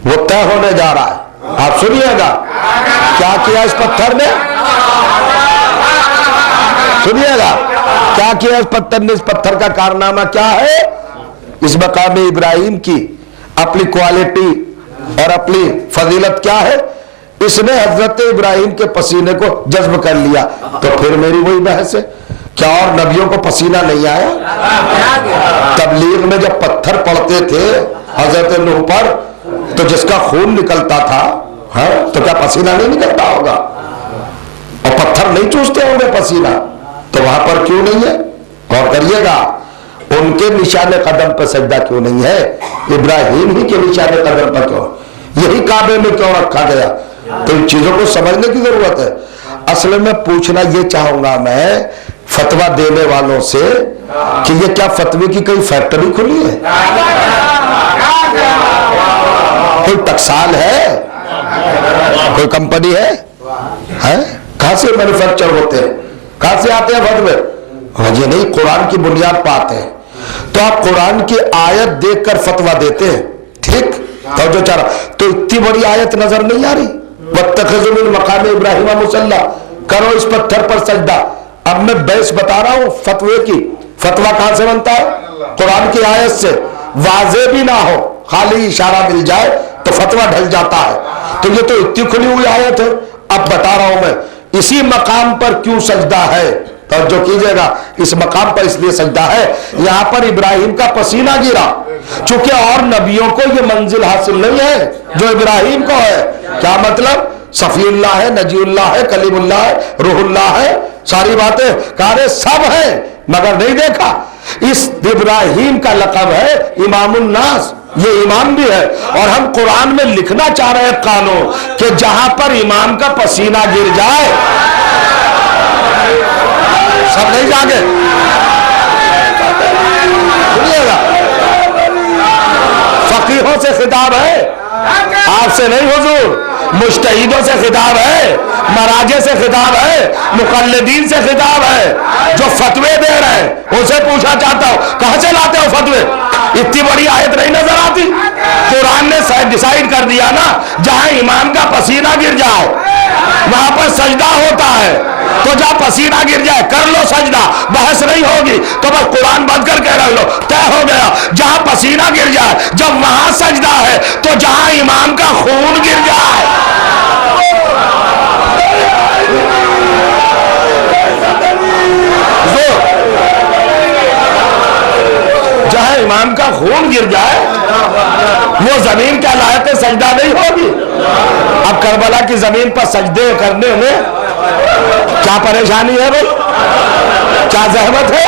वो तय होने जा रहा है। आप सुनिएगा क्या किया इस पत्थर ने, सुनिएगा क्या किया इस पत्थर ने। इस पत्थर का कारनामा क्या है? इस मकाम इब्राहिम की अपनी क्वालिटी और अपनी फजीलत क्या है? इसने हजरत इब्राहिम के पसीने को जज्ब कर लिया। तो फिर मेरी वही बहस है, क्या और नबियों को पसीना नहीं आया? तबलीग में जब पत्थर पड़ते थे हजरत नूह पर, तो जिसका खून निकलता था, हाँ, तो क्या पसीना नहीं निकलता होगा? और पत्थर नहीं चूसते होंगे पसीना, तो वहां पर क्यों नहीं है? और करिएगा, उनके निशाने कदम पर सजदा क्यों नहीं है? इब्राहिम ही के निशाने कदम पर क्यों? यही काबे में क्यों रखा गया? तो इन चीजों को समझने की जरूरत है। असल में पूछना ये चाहूंगा मैं फतवा देने वालों से कि ये क्या फतवे की कोई फैक्ट्री खुली है? कोई टकसाल है? कोई कंपनी है? कहां से मैन्युफैक्चर होते हैं? कहां से आते हैं फतवे? ये नहीं, कुरान की बुनियाद पर आते हैं। तो आप कुरान की आयत देखकर फतवा देते हैं, ठीक? तो जो चारा तो इतनी बड़ी आयत नजर नहीं आ रही, वत्तखिज़ू मिन मकाम इब्राहिम मुसल्ला, करो इस पत्थर पर सजदा। अब मैं बहस बता रहा हूं फतवे की। फतवा कहां से बनता है? कुरान की आयत से। वाज़े भी ना हो, खाली इशारा मिल जाए तो फतवा ढल जाता है। तो ये तो इतनी खुली हुई आयत है। अब बता रहा हूं मैं इसी मकाम पर क्यों सजदा है। तो जो कीजिएगा, इस मकाम पर इसलिए सजदा है, यहां पर इब्राहिम का पसीना गिरा, चूंकि और नबियों को यह मंजिल हासिल नहीं है जो इब्राहिम को है। क्या मतलब? सफीउल्लाह है, नजीउल्लाह है, कलीमुल्लाह है, रूहुल्लाह है, सारी बातें कारे सब है, मगर नहीं देखा। इस इब्राहिम का लक़ब है इमामुन नास, ये इमाम भी है। और हम कुरान में लिखना चाह रहे हैं कानून कि जहां पर इमाम का पसीना गिर जाए, सब नहीं जागे, सुनिएगा, फकीहों से खिताब है, आपसे नहीं हुजूर, मुज्तहिदों से खिताब है, मराजे से खिताब है, मुकल्लिदीन से खिताब है, जो फतवे दे रहे हैं उनसे पूछना चाहता हूं कहां से लाते हो फतवे? इतनी बड़ी आयत नहीं नजर आती? कुरान ने डिसाइड कर दिया ना, जहां इमाम का पसीना गिर जाए वहां पर सजदा होता है। तो जहां पसीना गिर जाए कर लो सजदा, बहस नहीं होगी। तो बस कुरान बंद करके रख लो, तय हो गया। जहां पसीना गिर जाए, जब वहां सजदा है, तो जहां इमाम का खून गिर जाए, जहां इमाम का खून गिर जाए, वो जमीन क्या लायक सजदा नहीं होगी। अब करबला की जमीन पर सजदे करने में क्या परेशानी है भाई? क्या जहमत है?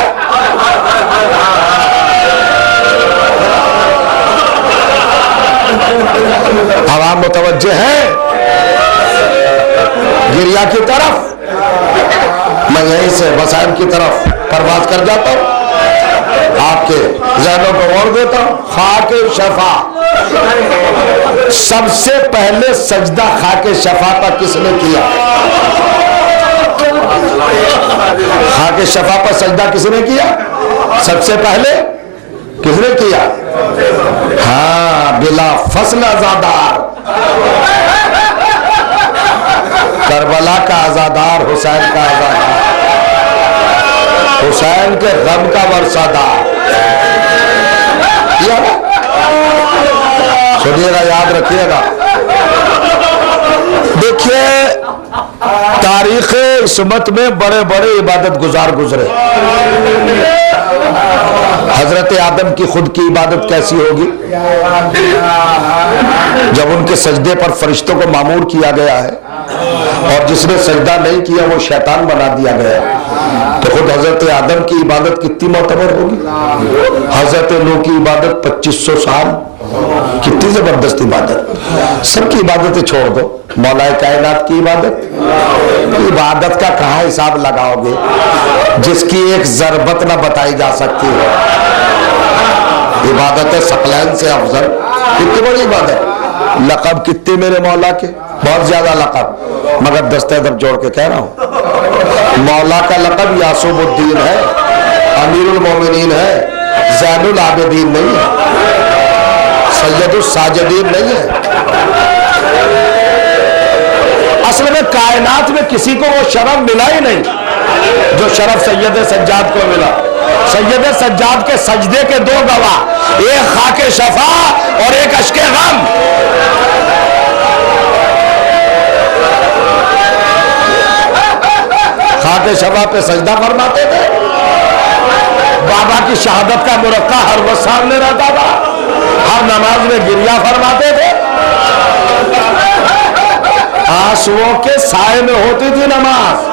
आवाम मुतवज्जे हैं गिरिया की तरफ, मैं यहीं से वसाइल की तरफ परवाज कर जाता हूं, आपके जहनों को मोड़ देता हूं। खाके शफा, सबसे पहले सजदा खाके शफा पर किसने किया? खाके शफा पर सजदा किसने किया? सबसे पहले किसने किया? हाँ, बिला फसल आजादार, करबला का आजादार, हुसैन का आजादार, हुसैन के गम का वर्षादार। सुनिएगा, याद रखिएगा। देखिए, तारीख इस्मत में बड़े बड़े इबादत गुजार गुजरे। हजरत आदम की खुद की इबादत कैसी होगी जब उनके सजदे पर फरिश्तों को मामूर किया गया है, और जिसने सजदा नहीं किया वो शैतान बना दिया गया। तो खुद हजरत आदम की इबादत कितनी मोतबर होगी। हजरत नूह की इबादत 2500 साल, कितनी जबरदस्त इबादत। सबकी इबादतें छोड़ दो, मौलाए कायनात की इबादत का कहाँ हिसाब लगाओगे जिसकी एक जरबत ना बताई जा सकती है। इबादत सकलैन से अफजल, कितनी बड़ी इबादत। लक़ब कितने मेरे मौला के, बहुत ज्यादा लक़ब, मगर दस्ते दब जोड़ के कह रहा हूं, मौला का लक़ब यासूबुद्दीन है, अमीरुल मोमिनीन है, ज़ैनुल आबिदीन नहीं है, सैयदुस साजिदीन नहीं है। असल में कायनात में किसी को वो शरफ मिला ही नहीं जो शरफ सैयद सज्जाद को मिला। सैयद सज्जाद के सजदे के दो गवाह, एक खाके शफा और एक अश्के गम। खाके शफा पे सजदा फरमाते थे, बाबा की शहादत का मुरक्का हर वक्त सामने रहता था, हर नमाज में गिरिया फरमाते थे। आंसुओं के साए में होती थी नमाज।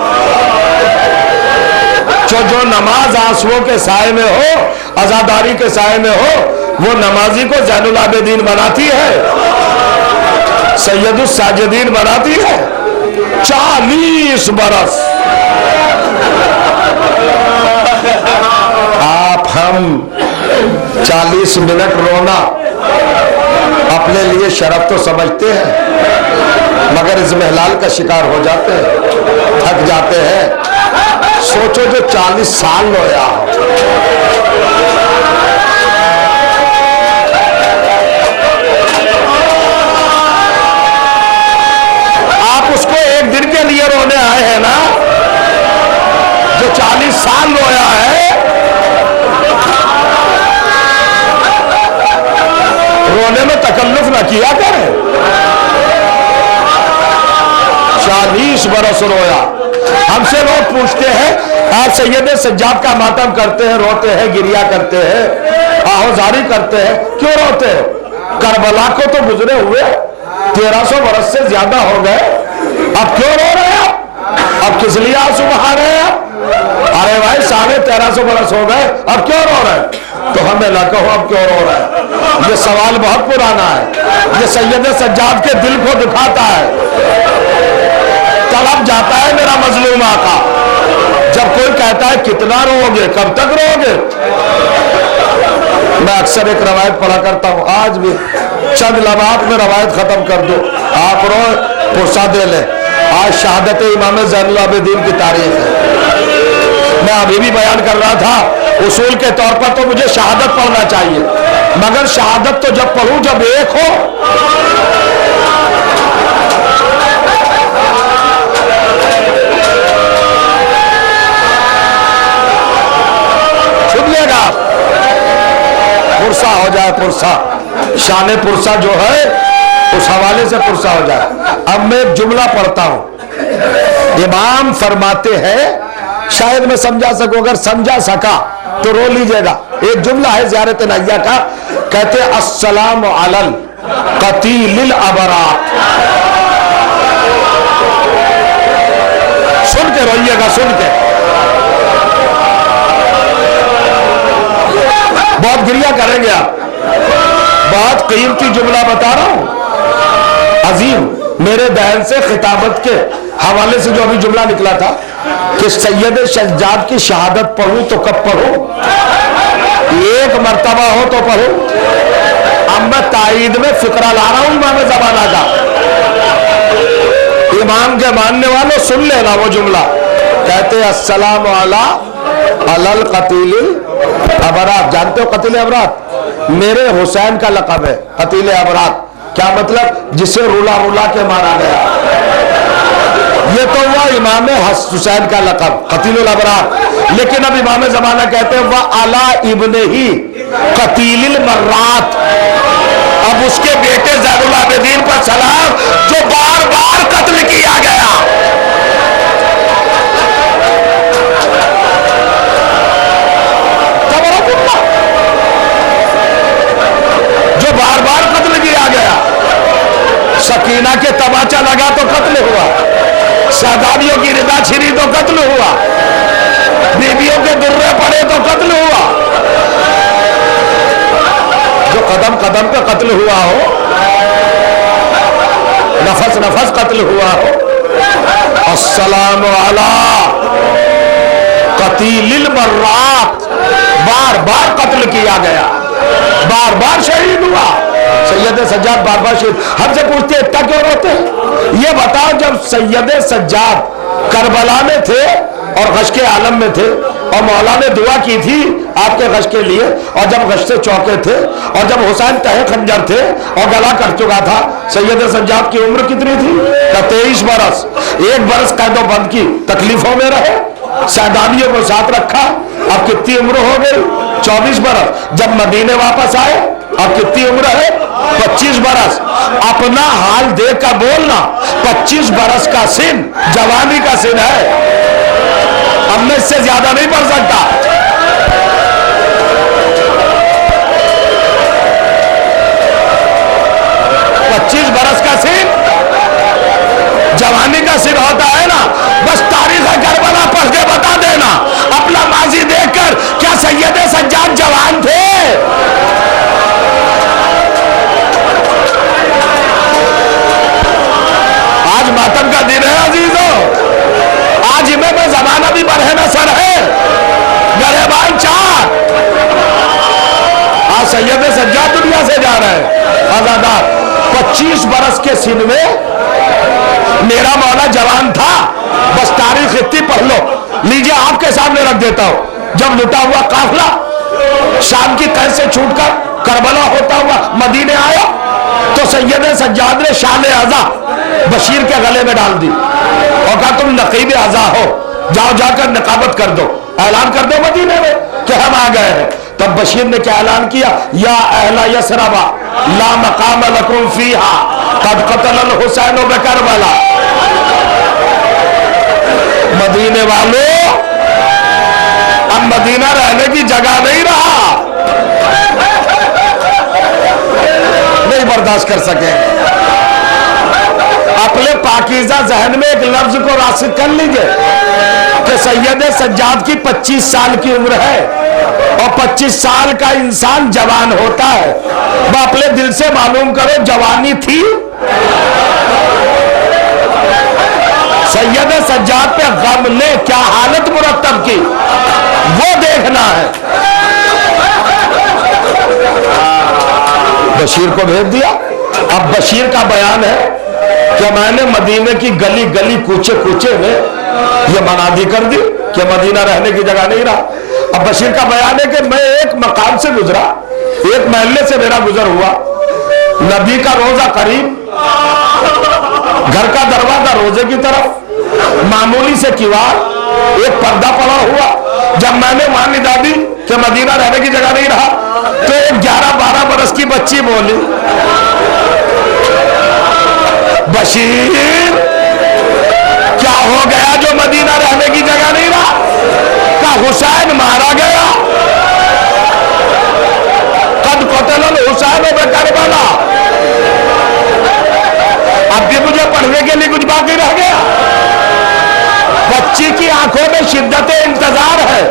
जो नमाज आंसुओं के साए में हो, आजादारी के साए में हो, वो नमाजी को ज़ैनुल आबिदीन बनाती है, सैयदुस साजिदीन बनाती है। 40 बरस आप हम 40 मिनट रोना अपने लिए शरफ तो समझते हैं, मगर इस महलाल का शिकार हो जाते हैं, थक जाते हैं। सोचो जो 40 साल रोया, आप उसको एक दिन के लिए रोने आए हैं ना, जो 40 साल रोया है, रोने में तकल्लुफ ना किया करें। 40 बरस रोया। हमसे लोग पूछते हैं, आप सैयद सज्जाद का मातम करते हैं, रोते हैं, गिरिया करते हैं, आहोजारी करते हैं, क्यों रोते हैं? करबला को तो गुजरे हुए 1300 बरस से ज्यादा हो गए, अब क्यों रो रहे हैं? अब किस लिए आंसू बहा रहे हैं? अरे भाई 1350 बरस हो गए, अब क्यों रो रहे हैं? तो हमें ना कहो अब क्यों रो रहे हैं। ये सवाल बहुत पुराना है, ये सैयद सज्जाद के दिल को दिखाता है। तड़प जाता है मेरा मजलूम आका जब कोई कहता है कितना रोओगे, कब तक रोओगे। मैं अक्सर एक रवायत पढ़ा करता हूं, आज भी चंद लम्हात में रवायत खत्म कर दो, आप रो पुरसा दे ले। आज शहादत इमाम ज़ैनुल आबिदीन की तारीख है। मैं अभी भी बयान कर रहा था, उसूल के तौर पर तो मुझे शहादत पढ़ना चाहिए, मगर शहादत तो जब पढ़ूं जब एक हो। पुरसा हो जाए, पुरसा शान पुरसा जो है उस हवाले से पुरसा हो जाए। अब मैं एक जुमला पढ़ता हूं, इमाम फरमाते हैं, शायद मैं समझा सकूं, अगर समझा सका तो रो लीजिएगा। एक जुमला है ज़ियारत नैया का, कहते अस्सलाम अलल कतीलिल अबरात। सुन के रोइएगा, सुन के, बहुत गिरिया करेंगे आप। बहुत कीमती जुमला बता रहा हूं, अजीम मेरे दहन से खिताबत के हवाले से जो अभी जुमला निकला था कि सैयद सज्जाद की शहादत पढ़ूं तो कब पढ़ूं, एक मर्तबा हो तो पढ़ूं। अब मैं ताईद में फिक्रा ला रहा हूं इमाम ज़माना का। इमाम के मानने वालों सुन लेना वो जुमला। कहते अस्सलाम अलल कतीलिल अबरात। जानते हो कतील अबरात? मेरे हुसैन का लक़ब है कतील अबरात। क्या मतलब? जिसे रुला रुला के मारा गया। ये तो हुआ इमाम हुसैन का लक़ब कतीलुल अबरात। लेकिन अब इमाम ज़माना कहते हैं वह अला इब्ने ही कतीलिल मर्रात। अब उसके बेटे ज़ैनुल आबिदीन पर सलाम जो बार बार कत्ल किया गया। जो बार बार कत्ल किया गया। सकीना के तमाचा लगा तो कत्ल हुआ, शहजादियों की रिदा छिरी तो कत्ल हुआ, बीवियों के दुर्रे पड़े तो कत्ल हुआ। जो कदम कदम पे कत्ल हुआ हो, नफस नफस कत्ल हुआ हो। अस्सलामु अला कतीलिल मर्रात। बार बार कत्ल किया गया, बार बार शहीद हुआ। सैयद सज्जाद बार बार शहीद। हमसे पूछते इतना क्यों रोते हैं? ये बताओ, जब सैयद सज्जाद करबला में थे और गश के आलम में थे और मौला ने दुआ की थी आपके गश के लिए, और जब गश से चौके थे और जब हुसैन तहे खंजर थे और गला कट चुका था, सैयद सज्जाद की उम्र कितनी थी? 23 बरस। 1 बरस कैदोबंद की तकलीफों में रहे, शहजादियों को साथ रखा। अब कितनी उम्र हो गई? 24 बरस। जब मदीने वापस आए अब कितनी उम्र है? 25 बरस। अपना हाल देख कर बोलना, 25 बरस का सिन जवानी का सिन है। अब मैं इससे ज्यादा नहीं पढ़ सकता। बरस का सिन जवानी का सिन होता है ना। बस तारीख करबला पढ़ के बता देना अपना माजी देखकर, क्या सैयद सज्जाद जवान थे? आज मातम का दिन है अजीजों, आज इमाम ज़माना भी बरहना सर है, गरेबान 4। आज सैयद सज्जाद दुनिया से जा रहे हैं आजादार। 25 बरस के सिन में मेरा मौला जवान था। बस तारीख इतनी पढ़ लो। लीजिए आपके सामने रख देता हूं। जब लुटा हुआ काफिला शाम की कैद से छूटकर करबला होता हुआ मदीने आया तो सैयद सज्जाद ने शान अज़ा बशीर के गले में डाल दी और कहा तुम नकीब अज़ा हो, जाओ जाकर निकाबत कर दो, ऐलान कर दो मदीने में कि हम आ गए हैं। तब बशीर ने क्या ऐलान किया? या अहला यसरबा ला मकाम लकुम फीहा कद क़तल अल हुसैन ब करबला। मदीने वालों, अब मदीना रहने की जगह नहीं रहा, नहीं बर्दाश्त कर सके। अपने पाकीज़ा जहन में एक लफ्ज को रासिक कर लीजिए कि सैयद सज्जाद की 25 साल की उम्र है और 25 साल का इंसान जवान होता है। वह अपने दिल से मालूम करो जवानी थी? सैयद सज्जाद पे गम ने क्या हालत मुरत्तब की वो देखना है। बशीर को भेज दिया। अब बशीर का बयान है कि मैंने मदीने की गली गली कूचे कूचे में यह मनादी कर दी कि मदीना रहने की जगह नहीं रहा। अब बशीर का बयान है कि मैं एक मकाम से गुजरा, एक महल्ले से मेरा गुजर हुआ, नबी का रोजा करीब, घर का दरवाजा रोजे की तरफ, मामूली से किवाड़, एक पर्दा पड़ा हुआ। जब मैंने वहां निदा दी कि मदीना रहने की जगह नहीं रहा तो एक 11-12 बरस की बच्ची बोली, बशीर क्या हो गया जो मदीना रहने की जगह नहीं रहा? का हुसैन मारा गया, कद क़तल अल हुसैन ब करबला। अब भी मुझे पढ़ने के लिए कुछ बाकी रह गया। बच्ची की आंखों में शिद्दत इंतजार है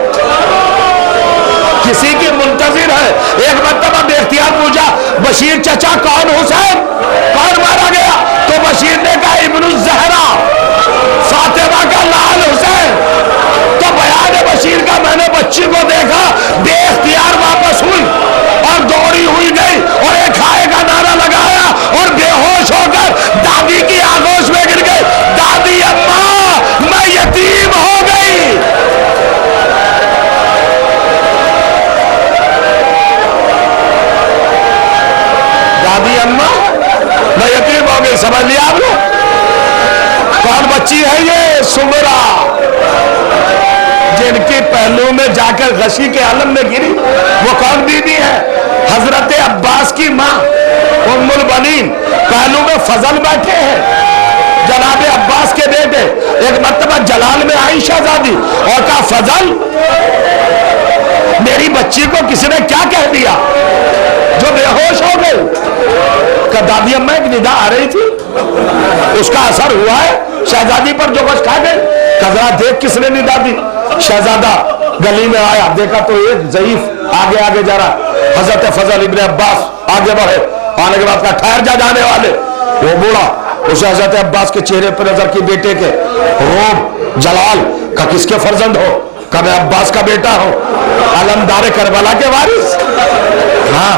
किसी की मुंतजिर है। एक मरतबा बेख्तियार पूछा, बशीर चचा कौन हुसैन, कौन मारा गया? तो बशीर ने कहा इब्नुल ज़हरा, फातिमा का लाल हुसैन। तो बयान बशीर का मैंने बच्ची को देखा, बेख्तियार वापस हुई और दौड़ी हुई गई और एक खाए का नारा लगाया और बेहोश होकर दादी की आगोश में गिर गई। दादी अम्मा मैं यतीम हो गई। दादी अम्मा मैं यतीम हो गई। समझ लिया आपने? कौन बच्ची है ये? सुमरा, जिनके पहलू में जाकर गशी के आलम में गिरी। वो कौन बीबी है? हजरत अब्बास की माँ उम्मुल बनीन। पहलू में फजल बैठे हैं, जनाबे अब्बास के बेटे। एक मर्तबा जलाल में आई शहजादी और कहा फजल मेरी बच्ची को किसी ने क्या कह दिया जो बेहोश हो गई? का दादी अम्मा एक निदा आ रही थी, उसका असर हुआ है शहजादी पर जो बस खा गई। कजरा देख किसने निदा दी? शहजादा गली में आया, देखा तो एक ज़ईफ आगे आगे जा रहा। हजरत फजल इब्ने अब्बास आगे बढ़े, आने के बाद कहा ठहर जा जाने वाले। वो बूढ़ा उस हजरत अब्बास के चेहरे पर नजर की, बेटे के रोब जलाल का किसके फर्जंद हो? का मैं अब्बास का बेटा हूं, अलमदार करबला के वारिस। हाँ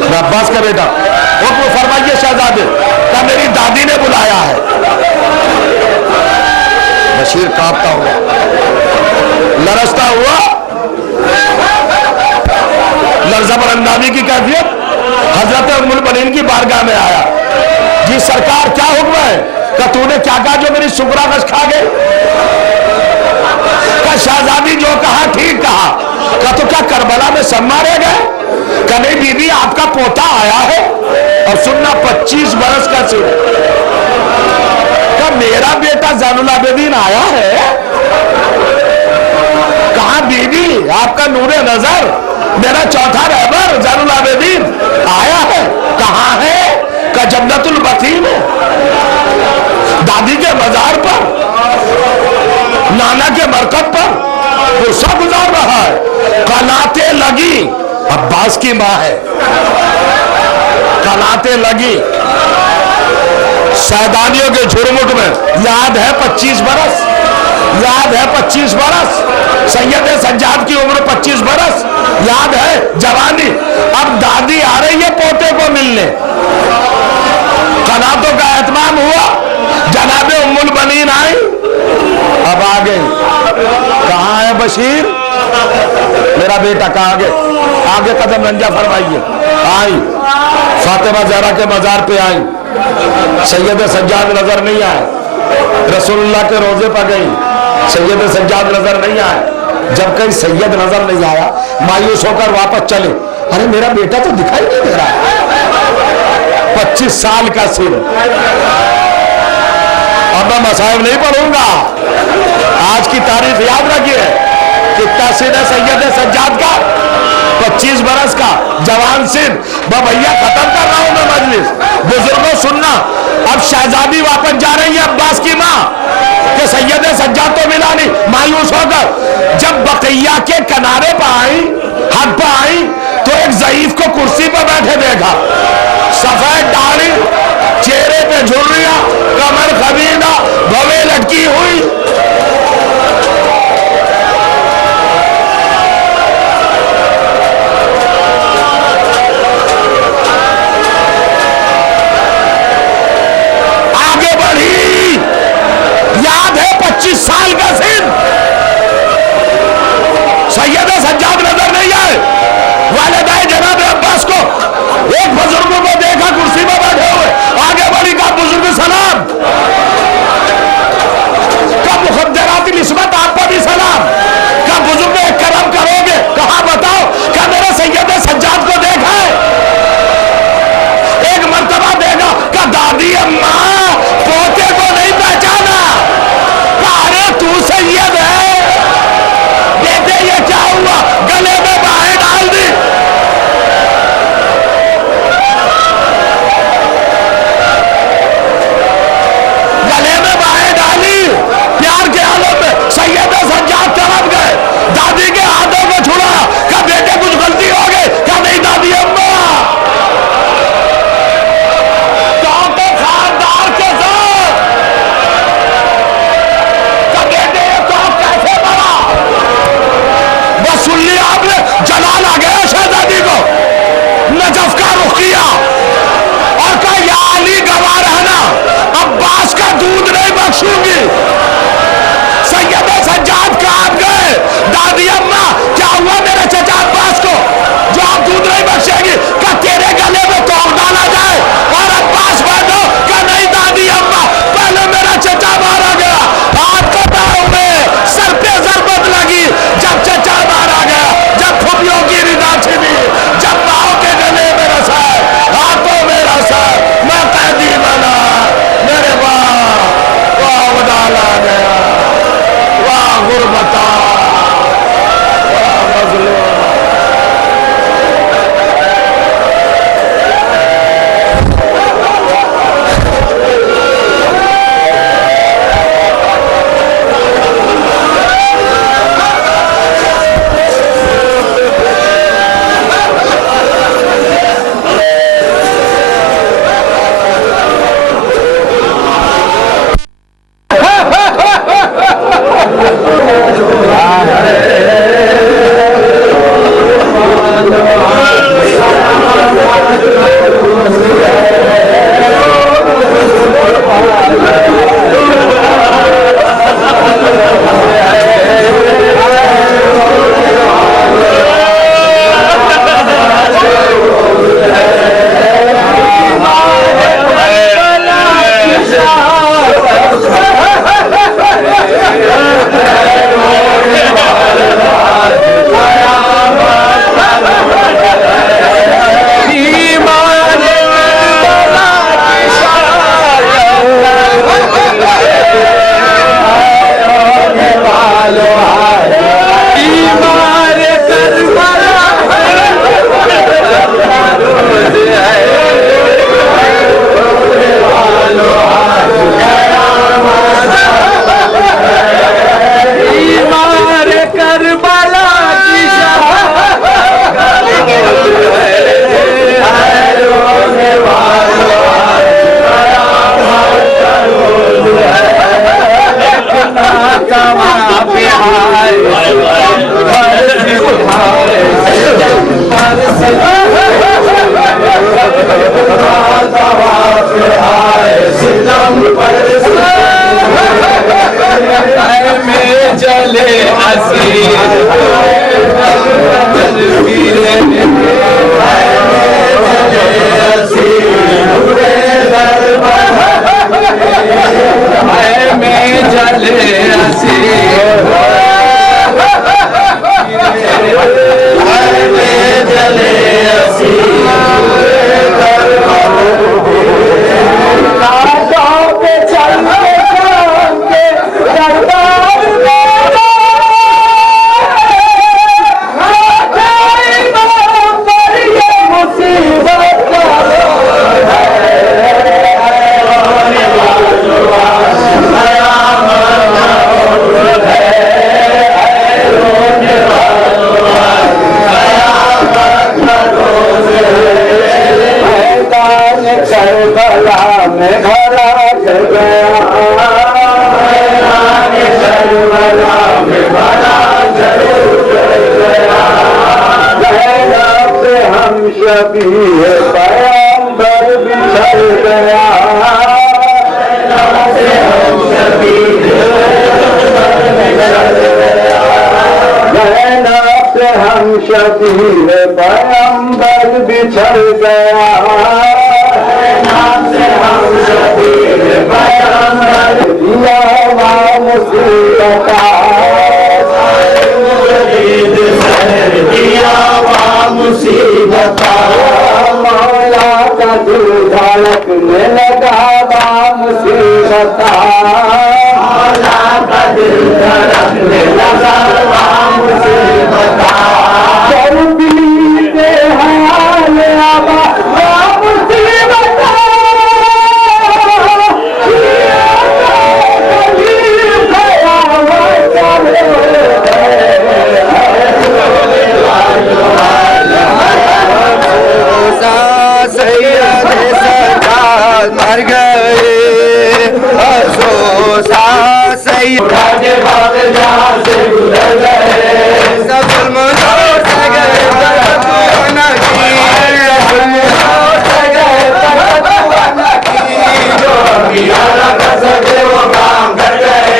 मैं अब्बास का बेटा। वो फरमाइए शहजादे का मेरी दादी ने बुलाया है। बशीर कांपता हुआ, लरसता हुआ, लर्जा पर अंदाजी की कैफियत हजरत उम्मुल बनीन की बारगाह में आया। जी सरकार क्या हुक्म है? का तूने क्या कहा जो मेरी सुगरा गश खा गई? का शहजादी जो कहा ठीक कहा। का तो क्या करबला में सब मारे गए? का नहीं बीबी आपका पोता आया है और सुनना 25 बरस का सिर। का मेरा बेटा ज़ैनुल आबिदीन आया है? कहा बीबी आपका नूरे नजर मेरा चौथा रहबर ज़ैनुल आबिदीन आया है? कहाँ है? का जन्नतुल बकी में दादी के मजार पर, नाना के मरकब पर गुस्सा गुजार रहा है। कलाते लगी, अब्बास की माँ है, कलाते लगी सैदानियों के झुरमुट में। याद है 25 बरस, याद है 25 बरस। सैयद सज्जाद की उम्र 25 बरस, याद है जवानी। अब दादी आ रही है पोते को मिलने, कनातों का एहतमाम हुआ, जनाबे उम्मुल बनीन आई, अब आ गई। कहाँ है बशीर मेरा बेटा? कहाँ गए? आगे कदम रंजा फरमाइए। आई फातिमा ज़हरा के मजार पे आई, सैयद सज्जाद नजर नहीं आए। रसूलुल्लाह के रोजे पर गई, सैयद सज्जाद नजर नहीं आए। जब कहीं सैयद नजर नहीं आया, मायूस होकर वापस चले। अरे मेरा बेटा तो दिखाई नहीं दे रहा। 25 साल का सिर। अब मैं मसाइब नहीं पढ़ूंगा, आज की तारीख याद रखिए। कितना सिर है सैयद सज्जाद का? 25 बरस का जवान सिर। भैया खत्म कर रहा हूं मैं मजलिस, बुजुर्गों सुनना। अब शहजादी वापस जा रही है अब्बास की माँ कि सैयद सज्जाद तो मिला नहीं। मायूस होकर जब बकैया के किनारे पर आई, हद पर आई, तो एक ज़ईफ को कुर्सी पर बैठे देखा। सफेद दाढ़ी, चेहरे पे झुर्रियां, कमर खबीना, भवे लटकी हुई। आगे बढ़ी, याद है 25 साल का सिन। सैयद सज्जाद नजर नहीं आए। वालिदाए जनाब अब्बास को, एक बुजुर्ग को देखा कुर्सी में बैठे हुए, आगे बढ़ी का बुजुर्ग सलाम। कब शबीर पैगंबर बिछड़ गया, नाम से हम शबीर पैगंबर दिया मुसीबत दिया मुसीबत मौला का दिल धड़कने लगा मुसीबत मौला का दिल धड़कने लगा मुसीबत मर गए अफसोसा सही से गुजर गए सब जो अम्बिया न कर सके वो काम कर गए,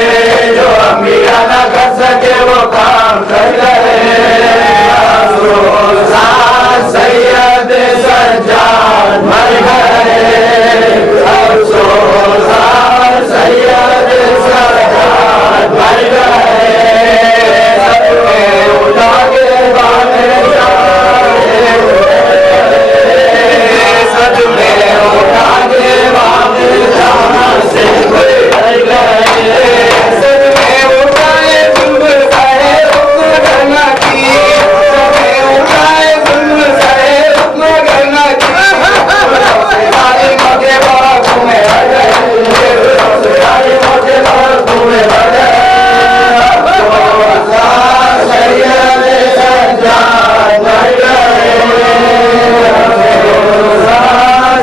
जो अम्बिया न कर सके वो काम कर गए। अफसोसा सैयद सज्जाद मर गए, अफसोसा सैयद सज्जाद मर गए। सबके उठा के बाने सच में उठा के बाने से गुजर गए, सच में उठाए जुल्म साए हुक्म करना की, सच में उठाए जुल्म साए हुक्म करना की। मोटे बागों में भर गए, मोटे बागों में भर गए। सैयद सज्जाद मर गए,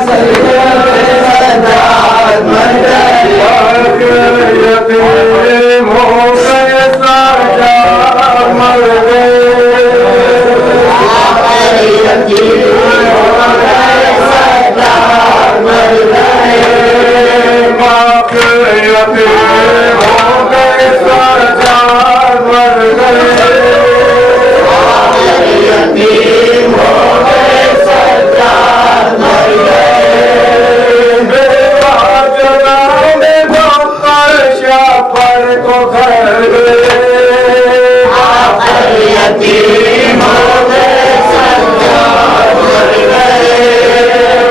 सैयद सज्जाद मर गए। यतीम हो गए सज्जाद मर गए, यतीम हो गए सज्जाद मर गए। यतीम हो गए सज्जाद मर गए, यतीम हो गए सज्जाद मर गए। बेवा जलाने धोकर शाफर को घर गए, यतीम हो गए सज्जाद मर गए।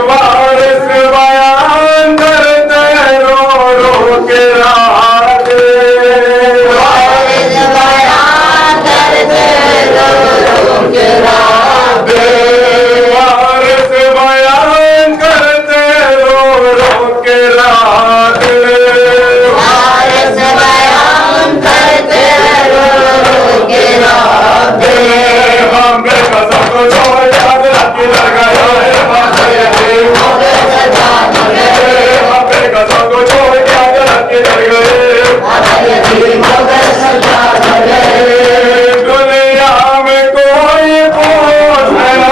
वारिस बयान करते रो रो के रात, वारिस बयान करते रो रो के रात, वारिस बयान करते रो रो के रात, वारिस बयान करते रो रो के रात। हमने कसम को छोड़ याद रखी लग गया है बात यतीम हो गए सज्जाद मर गए, हमने कसम को छोड़ याद रखी लग गए बात यतीम हो गए सज्जाद मर गए। दुनिया में कोई पूछना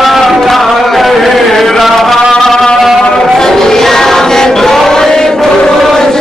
नहीं रहा, दुनिया में कोई पूछना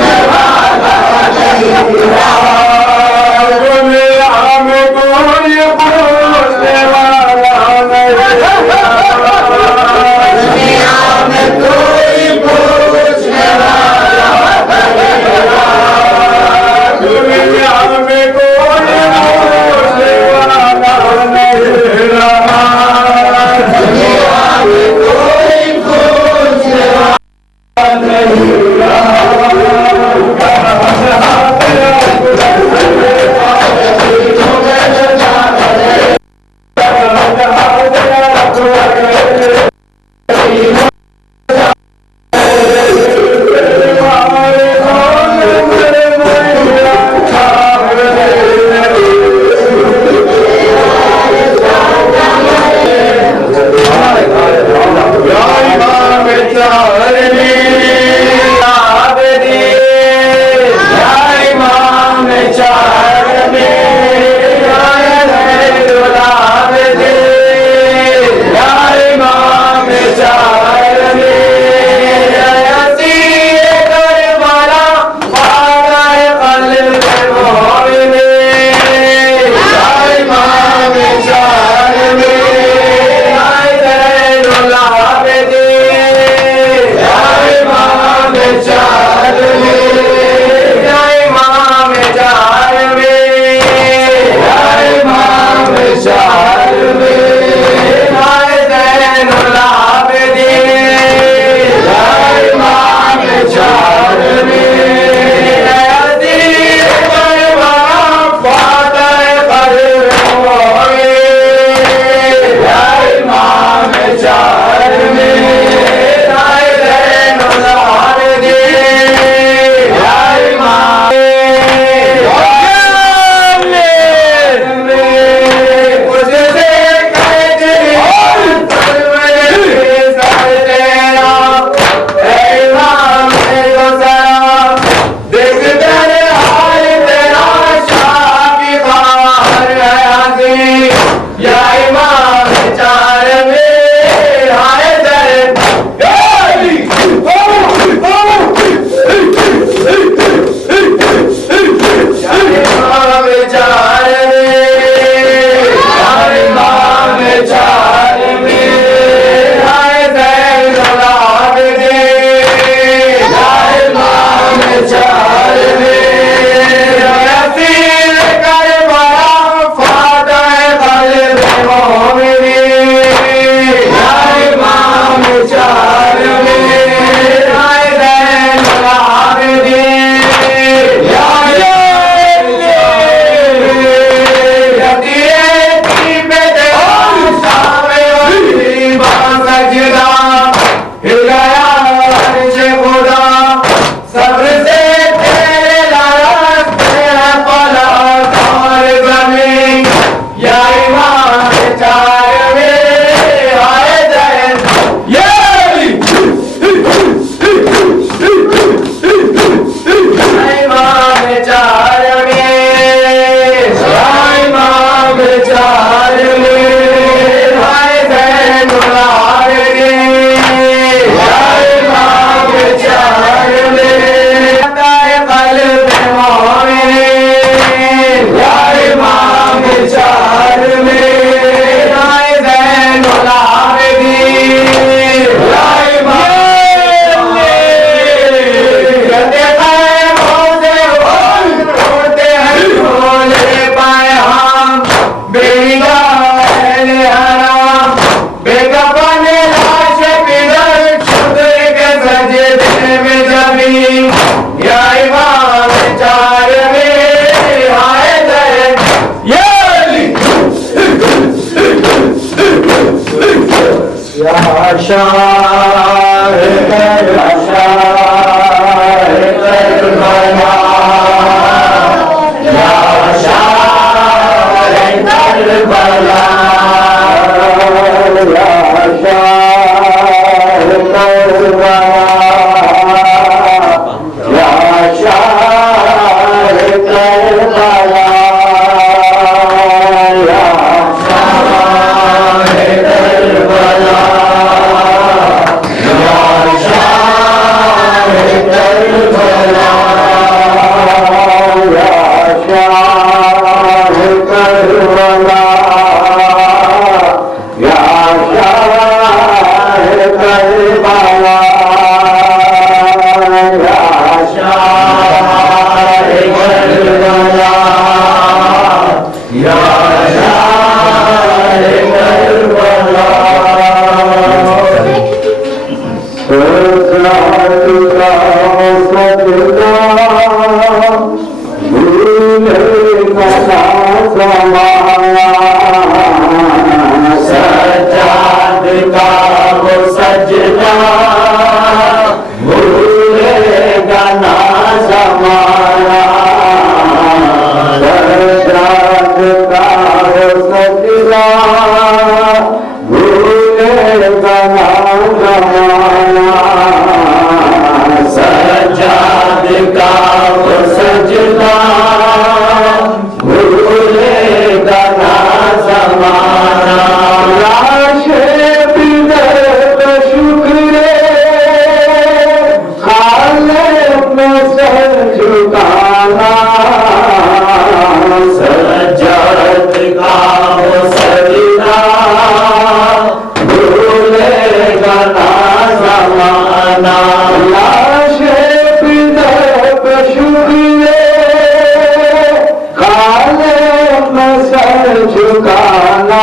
झुकाना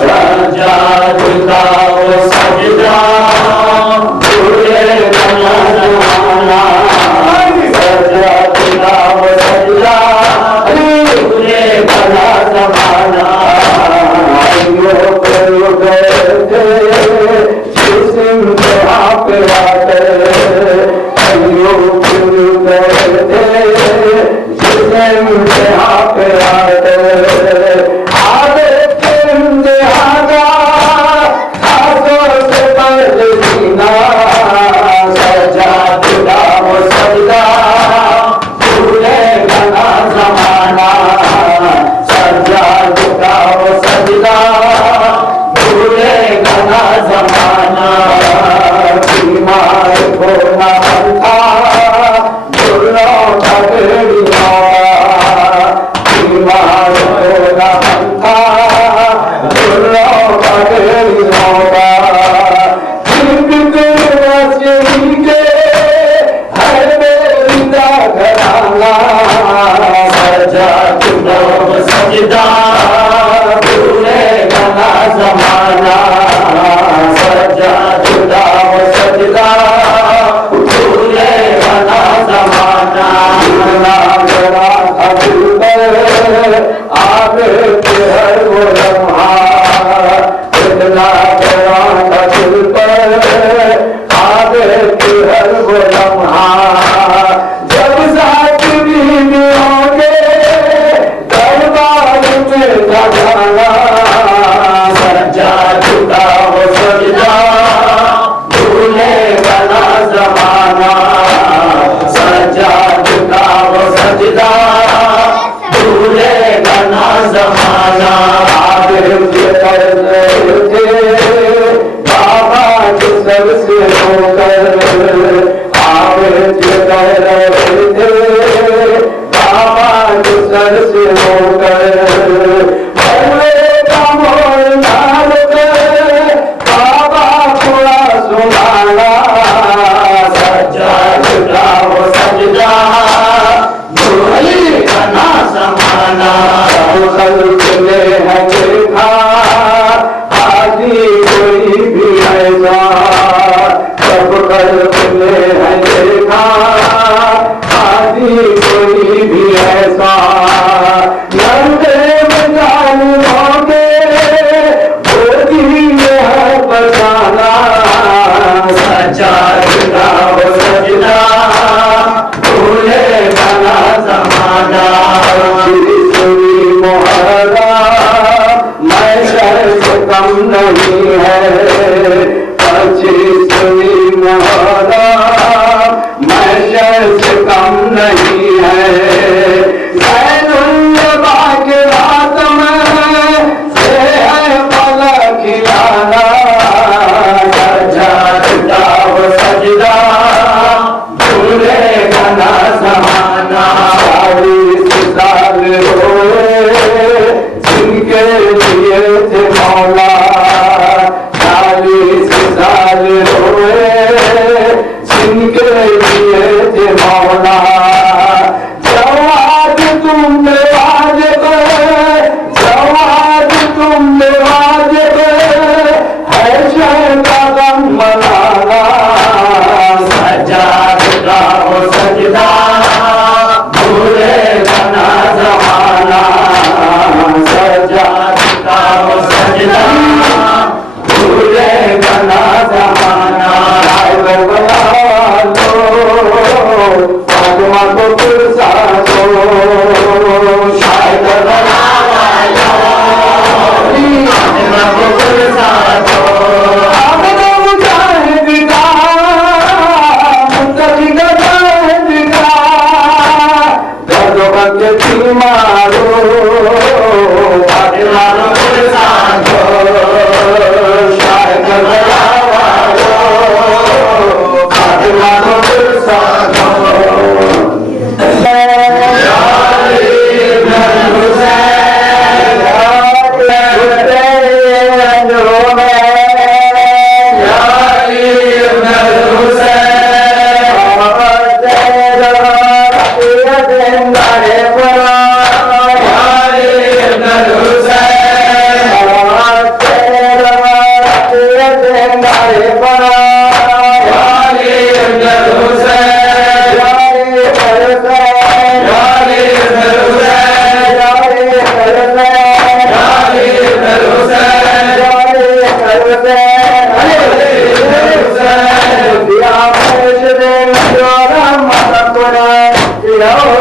सजाद का वो सजदा बुरे बना जमाना सजाद का वो सजदा बुरे बना जमाना आइयो पर गए थे जिस्म पे आप आते आइयो पर गए थे जिस्म पे आप आते आते वालिया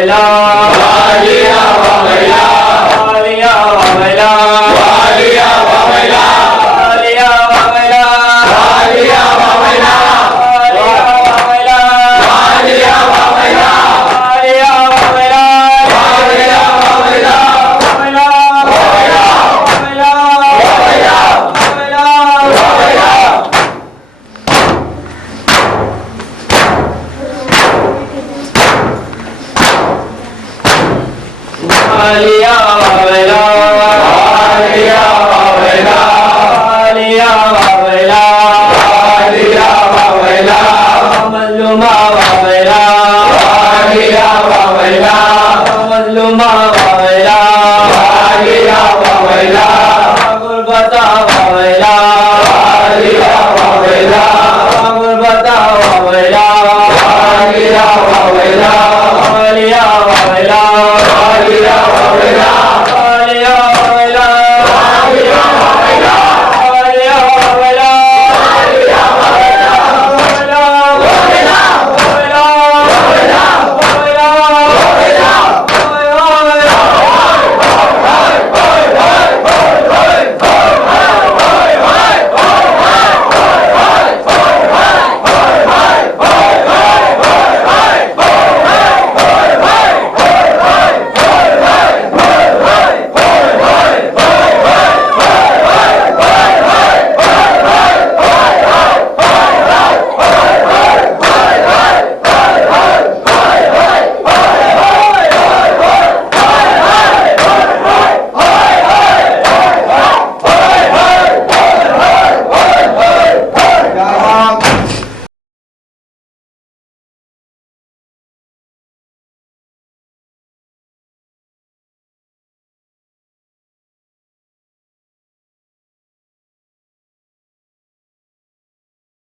वावैला वालिया वावैला वालिया वावैला वालिया वावैला वालिया वावैला वालिया वावैला वालिया वावैला वालिया वावैला वालिया वावैला वालिया वावैला वावैला वावैला वावैला वालिया वावैला वालिया वावैला वालिया वावैला वालिया वावैला मजलूमा वावैला वालिया वावैला मजलूमा